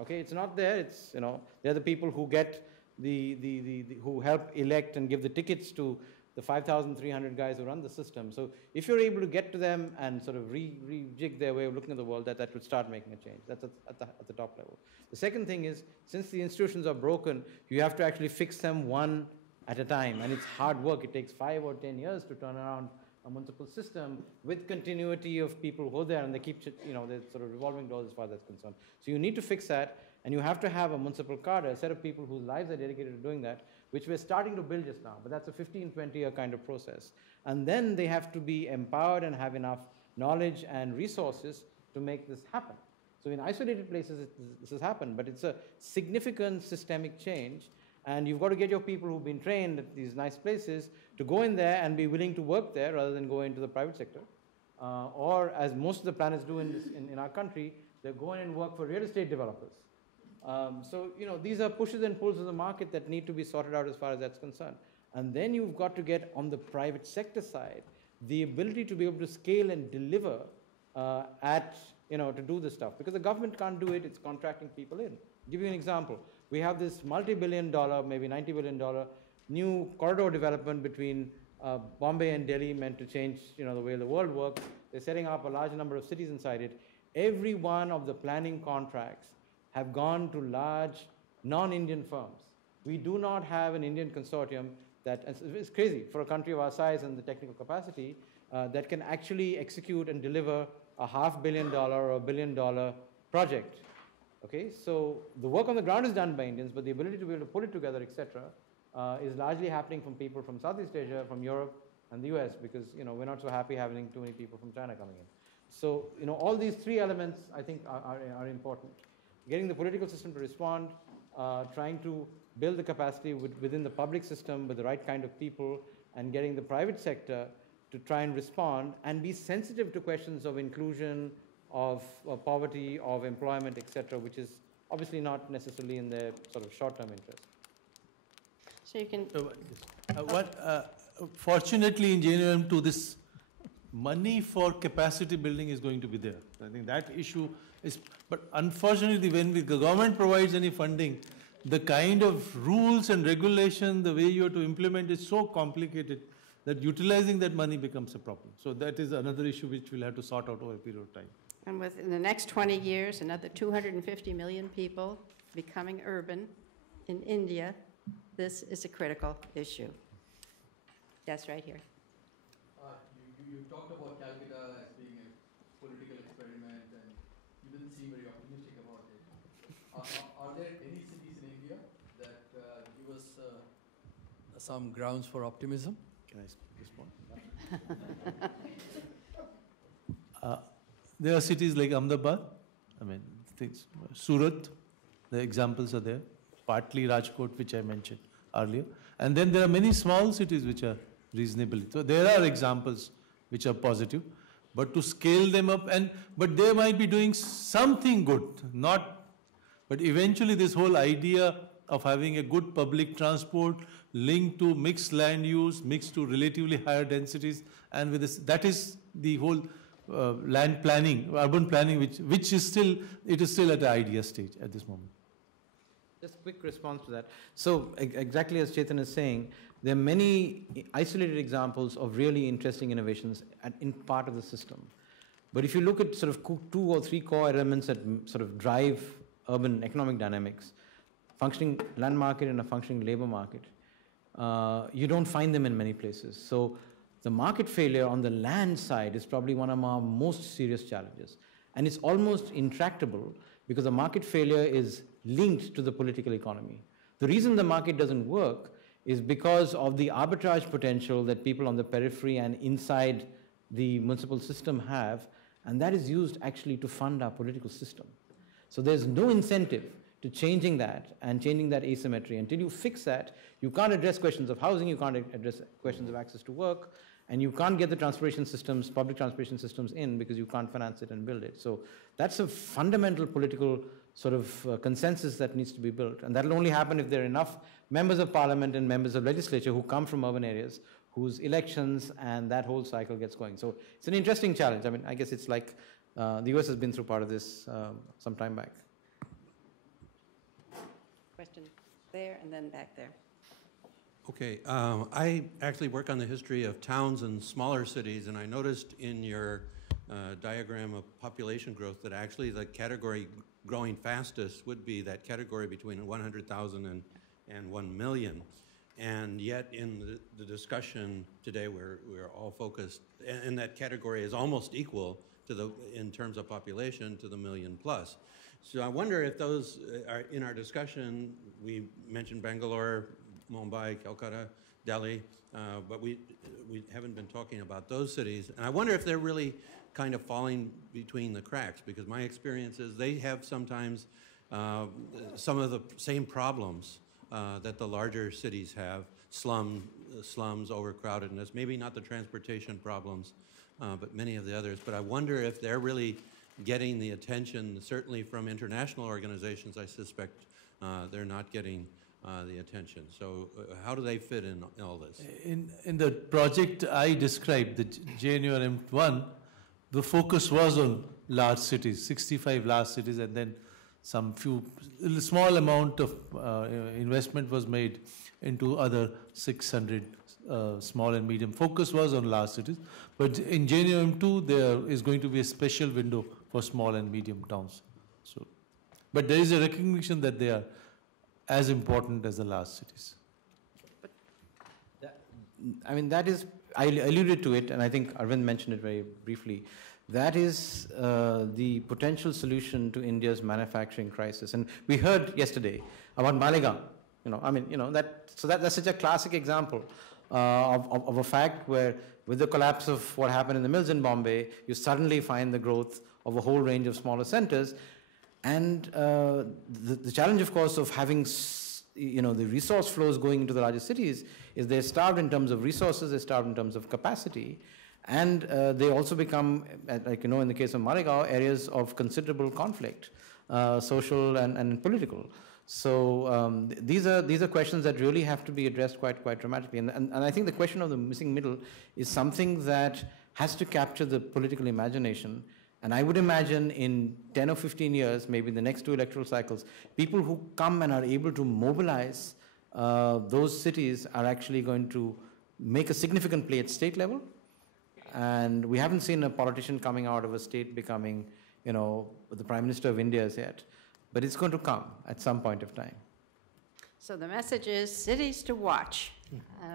Okay, it's not there. It's, you know, they're the people who get who help elect and give the tickets to the 5,300 guys who run the system. So if you're able to get to them and sort of rejig their way of looking at the world, that would start making a change. That's at the top level. The second thing is, since the institutions are broken, you have to actually fix them one at a time. And it's hard work. It takes 5 or 10 years to turn around a municipal system with continuity of people who go there, and they keep, you know, they're sort of revolving doors as far as that's concerned. So you need to fix that, and you have to have a municipal cadre, a set of people whose lives are dedicated to doing that, which we're starting to build just now, but that's a 15, 20-year kind of process. And then they have to be empowered and have enough knowledge and resources to make this happen. So in isolated places, this has happened, but it's a significant systemic change, and you've got to get your people who've been trained at these nice places to go in there and be willing to work there rather than go into the private sector. Or as most of the planets do in our country, they go in and work for real estate developers. So, you know, these are pushes and pulls of the market that need to be sorted out as far as that's concerned. And then you've got to get on the private sector side the ability to be able to scale and deliver to do this stuff. Because the government can't do it, it's contracting people in. I'll give you an example. We have this multi-billion-dollar, maybe $90 billion new corridor development between Bombay and Delhi, meant to change, you know, the way the world works. They're setting up a large number of cities inside it. Every one of the planning contracts have gone to large non-Indian firms. We do not have an Indian consortium that, it's crazy for a country of our size and the technical capacity, that can actually execute and deliver a $500 million or $1 billion project. Okay, so the work on the ground is done by Indians, but the ability to be able to put it together, etc., is largely happening from people from Southeast Asia, from Europe, and the US, because, you know, we're not so happy having too many people from China coming in. So, you know, all these three elements, I think, are important. Getting the political system to respond, trying to build the capacity within the public system with the right kind of people, and getting the private sector to try and respond and be sensitive to questions of inclusion, of poverty, of employment, etc., which is obviously not necessarily in their sort of short-term interest. So you can... Fortunately, in JNUM, to this money for capacity building is going to be there. I think that issue is, but unfortunately, when the government provides any funding, the kind of rules and regulation, the way you have to implement is so complicated that utilizing that money becomes a problem. So that is another issue which we'll have to sort out over a period of time. And within the next 20 years, another 250 million people becoming urban in India, this is a critical issue. That's right here. You talked about Calcutta as being a political experiment, and you didn't seem very optimistic about it. Are there any cities in India that give us some grounds for optimism? Can I respond? There are cities like Ahmedabad, Surat, the examples are there, partly Rajkot, which I mentioned earlier. And then there are many small cities which are reasonably. So there are examples which are positive, but to scale them up, but they might be doing something good, but eventually this whole idea of having a good public transport linked to mixed land use, mixed to relatively higher densities, and with this, that is the whole land planning, urban planning, which is still, it is still at the idea stage at this moment. Just a quick response to that. So exactly as Chetan is saying, there are many isolated examples of really interesting innovations in part of the system. But if you look at sort of 2 or 3 core elements that sort of drive urban economic dynamics, functioning land market and a functioning labor market, you don't find them in many places. So the market failure on the land side is probably one of our most serious challenges. And it's almost intractable because the market failure is linked to the political economy. The reason the market doesn't work is because of the arbitrage potential that people on the periphery and inside the municipal system have, and that is used actually to fund our political system. So there's no incentive to changing that and changing that asymmetry. Until you fix that, you can't address questions of housing, you can't address questions of access to work, and you can't get the transportation systems, public transportation systems in because you can't finance it and build it. So that's a fundamental political sort of consensus that needs to be built. And that'll only happen if there are enough members of parliament and members of legislature who come from urban areas, whose elections and that whole cycle gets going. So it's an interesting challenge. I mean, I guess it's like the US has been through part of this some time back. Question there and then back there. Okay, I actually work on the history of towns and smaller cities, and I noticed in your diagram of population growth that actually the category growing fastest would be that category between 100,000 and 1 million. And yet in the discussion today, we're all focused, and that category is almost equal to the, in terms of population, to the million plus. So I wonder if those are, in our discussion, we mentioned Bangalore, Mumbai, Calcutta, Delhi, but we haven't been talking about those cities. And I wonder if they're really kind of falling between the cracks, because my experience is they have sometimes some of the same problems that the larger cities have, slums, overcrowdedness, maybe not the transportation problems, but many of the others. But I wonder if they're really getting the attention, certainly from international organizations. I suspect they're not getting the attention. So how do they fit in all this? In the project I described, the JNURM1, the focus was on large cities, 65 large cities, and then some few, small amount of investment was made into other 600 small and medium. Focus was on large cities, but in JNURM2 there is going to be a special window for small and medium towns. So, but there is a recognition that they are as important as the large cities. I mean, that is, I alluded to it, and I think Arvind mentioned it very briefly. That is the potential solution to India's manufacturing crisis. And we heard yesterday about Malegaon. That's such a classic example of a fact where, with the collapse of what happened in the mills in Bombay, you suddenly find the growth of a whole range of smaller centers. And the challenge, of course, of having the resource flows going into the larger cities is they're starved in terms of resources, they're starved in terms of capacity, and they also become, like in the case of Malegaon, areas of considerable conflict, social and political. So these are questions that really have to be addressed quite dramatically. And I think the question of the missing middle is something that has to capture the political imagination. And I would imagine in 10 or 15 years, maybe in the next 2 electoral cycles, people who come and are able to mobilize those cities are actually going to make a significant play at state level. And we haven't seen a politician coming out of a state becoming, the Prime Minister of India as yet. But it's going to come at some point of time. So the message is cities to watch.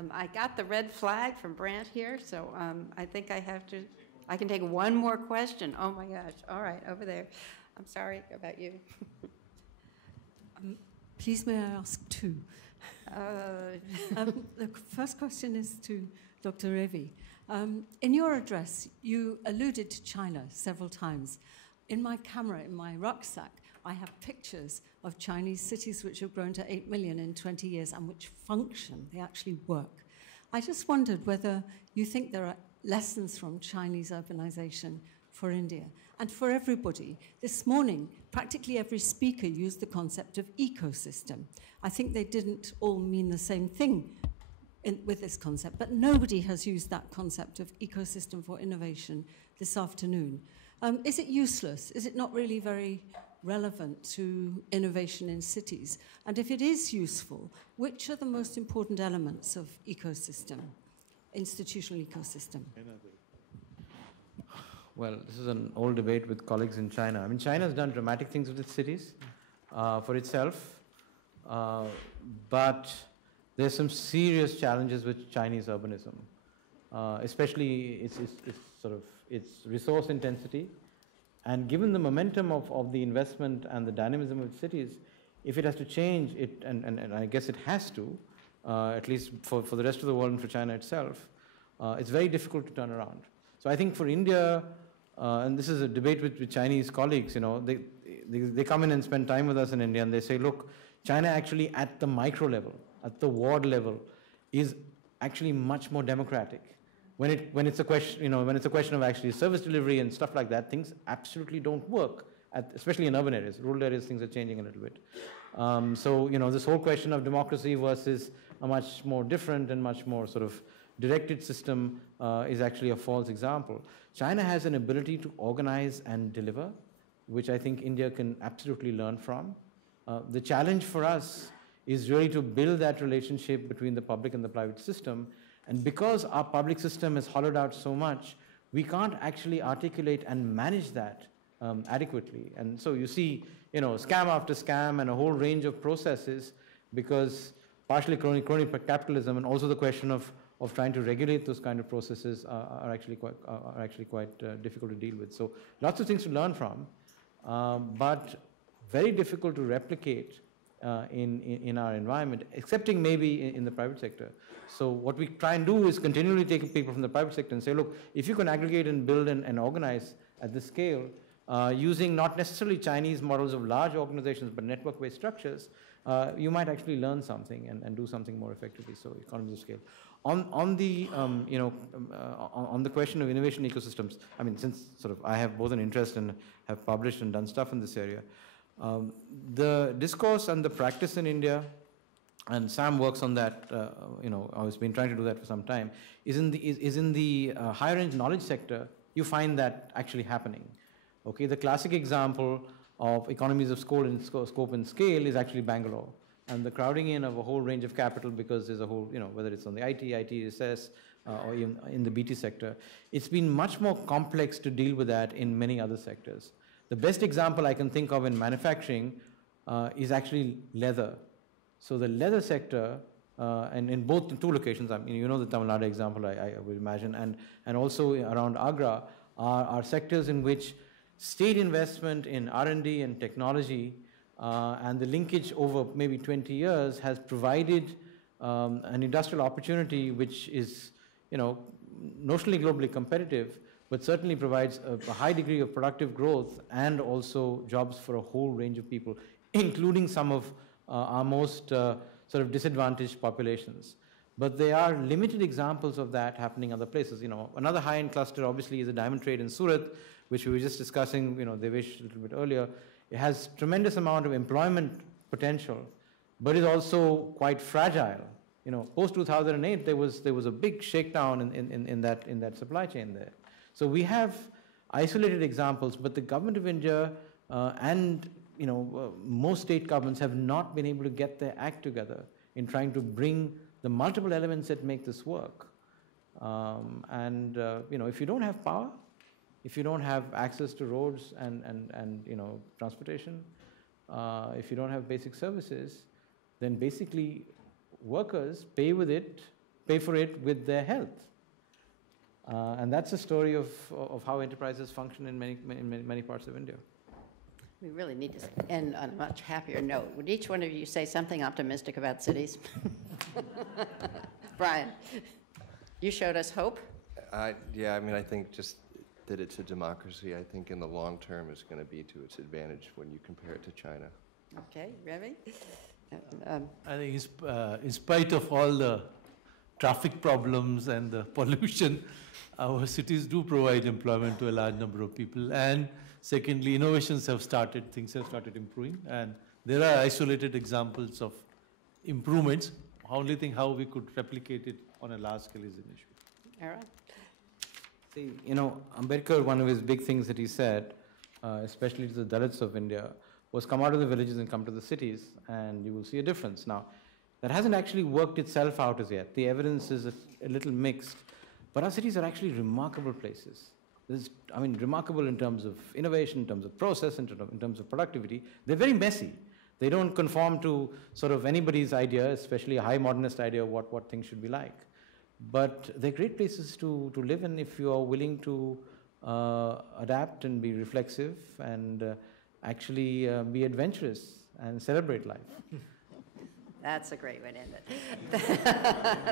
I got the red flag from Brant here, so I think I can take one more question. Oh my gosh, all right, over there. I'm sorry about you. Please may I ask 2? The first question is to Dr. Revi. In your address, you alluded to China several times. In my camera, in my rucksack, I have pictures of Chinese cities which have grown to 8 million in 20 years and which function, they actually work. I just wondered whether you think there are lessons from Chinese urbanization for India and for everybody. This morning, practically every speaker used the concept of ecosystem. I think they didn't all mean the same thing with this concept, but nobody has used that concept of ecosystem for innovation this afternoon. Is it useless? Is it not really very relevant to innovation in cities? And if it is useful, which are the most important elements of ecosystem, institutional ecosystem? Well, this is an old debate with colleagues in China. I mean, China has done dramatic things with its cities for itself. but there's some serious challenges with Chinese urbanism, especially its resource intensity. And given the momentum of the investment and the dynamism of cities, if it has to change, and I guess it has to, at least for the rest of the world and for China itself, it's very difficult to turn around. So I think for India, and this is a debate with Chinese colleagues, they come in and spend time with us in India and they say, look, China actually at the micro level, at the ward level, is actually much more democratic. When it's a question, when it's a question of actually service delivery and stuff like that, things absolutely don't work, especially in urban areas. Rural areas, things are changing a little bit. So this whole question of democracy versus a much more different and much more sort of directed system is actually a false example. China has an ability to organize and deliver, which I think India can absolutely learn from. The challenge for us is really to build that relationship between the public and the private system. And because our public system is hollowed out so much, we can't actually articulate and manage that adequately. And so you see, scam after scam and a whole range of processes, because partially crony capitalism and also the question of trying to regulate those kind of processes are actually quite difficult to deal with. So lots of things to learn from, but very difficult to replicate in our environment, excepting maybe in the private sector. So what we try and do is continually take people from the private sector and say, look, if you can aggregate and build and organize at this scale, using not necessarily Chinese models of large organizations, but network-based structures, you might actually learn something and do something more effectively. So economies of scale. On the question of innovation ecosystems, I mean, since I have both an interest and have published and done stuff in this area, the discourse and the practice in India, and Sam works on that, I've been trying to do that for some time, is in the higher end knowledge sector. You find that actually happening. Okay, the classic example of economies of scope and scale is actually Bangalore, and the crowding in of a whole range of capital, because there's a whole, whether it's on the ITSS, or in the BT sector, it's been much more complex to deal with that in many other sectors. The best example I can think of in manufacturing is actually leather. So the leather sector, and in both the two locations, I mean, the Tamil Nadu example, I would imagine, and also around Agra, are sectors in which state investment in R&D and technology and the linkage over maybe 20 years has provided an industrial opportunity which is, notionally globally competitive, but certainly provides a high degree of productive growth and also jobs for a whole range of people, including some of our most sort of disadvantaged populations. But there are limited examples of that happening other places. Another high-end cluster obviously is the diamond trade in Surat, which we were just discussing, Devish a little bit earlier. It has tremendous amount of employment potential, but is also quite fragile. Post 2008, there was a big shakedown in that supply chain there. So we have isolated examples, but the government of India and most state governments have not been able to get their act together in trying to bring the multiple elements that make this work. If you don't have power, if you don't have access to roads and transportation, if you don't have basic services, then basically workers pay for it with their health. And that's a story of how enterprises function in many parts of India. We really need to end on a much happier note. Would each one of you say something optimistic about cities? Brian, you showed us hope. Yeah, I mean, I think just that it's a democracy, I think in the long term is going to be to its advantage when you compare it to China. Okay, Revi? I think in spite of all the traffic problems and the pollution, our cities do provide employment to a large number of people. And secondly, innovations have started, things have started improving. And there are isolated examples of improvements. Only thing how we could replicate it on a large scale is an issue. All right. See, Ambedkar, one of his big things that he said, especially to the Dalits of India, was come out of the villages and come to the cities, and you will see a difference. Now, that hasn't actually worked itself out as yet. The evidence is a little mixed, but our cities are actually remarkable places. Remarkable in terms of innovation, in terms of process, in terms of productivity. They're very messy, They don't conform to sort of anybody's idea, especially a high modernist idea of what things should be like. But they're great places to live in if you are willing to adapt and be reflexive and actually be adventurous and celebrate life. That's a great way to end it.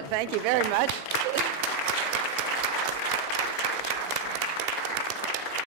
Thank you very much.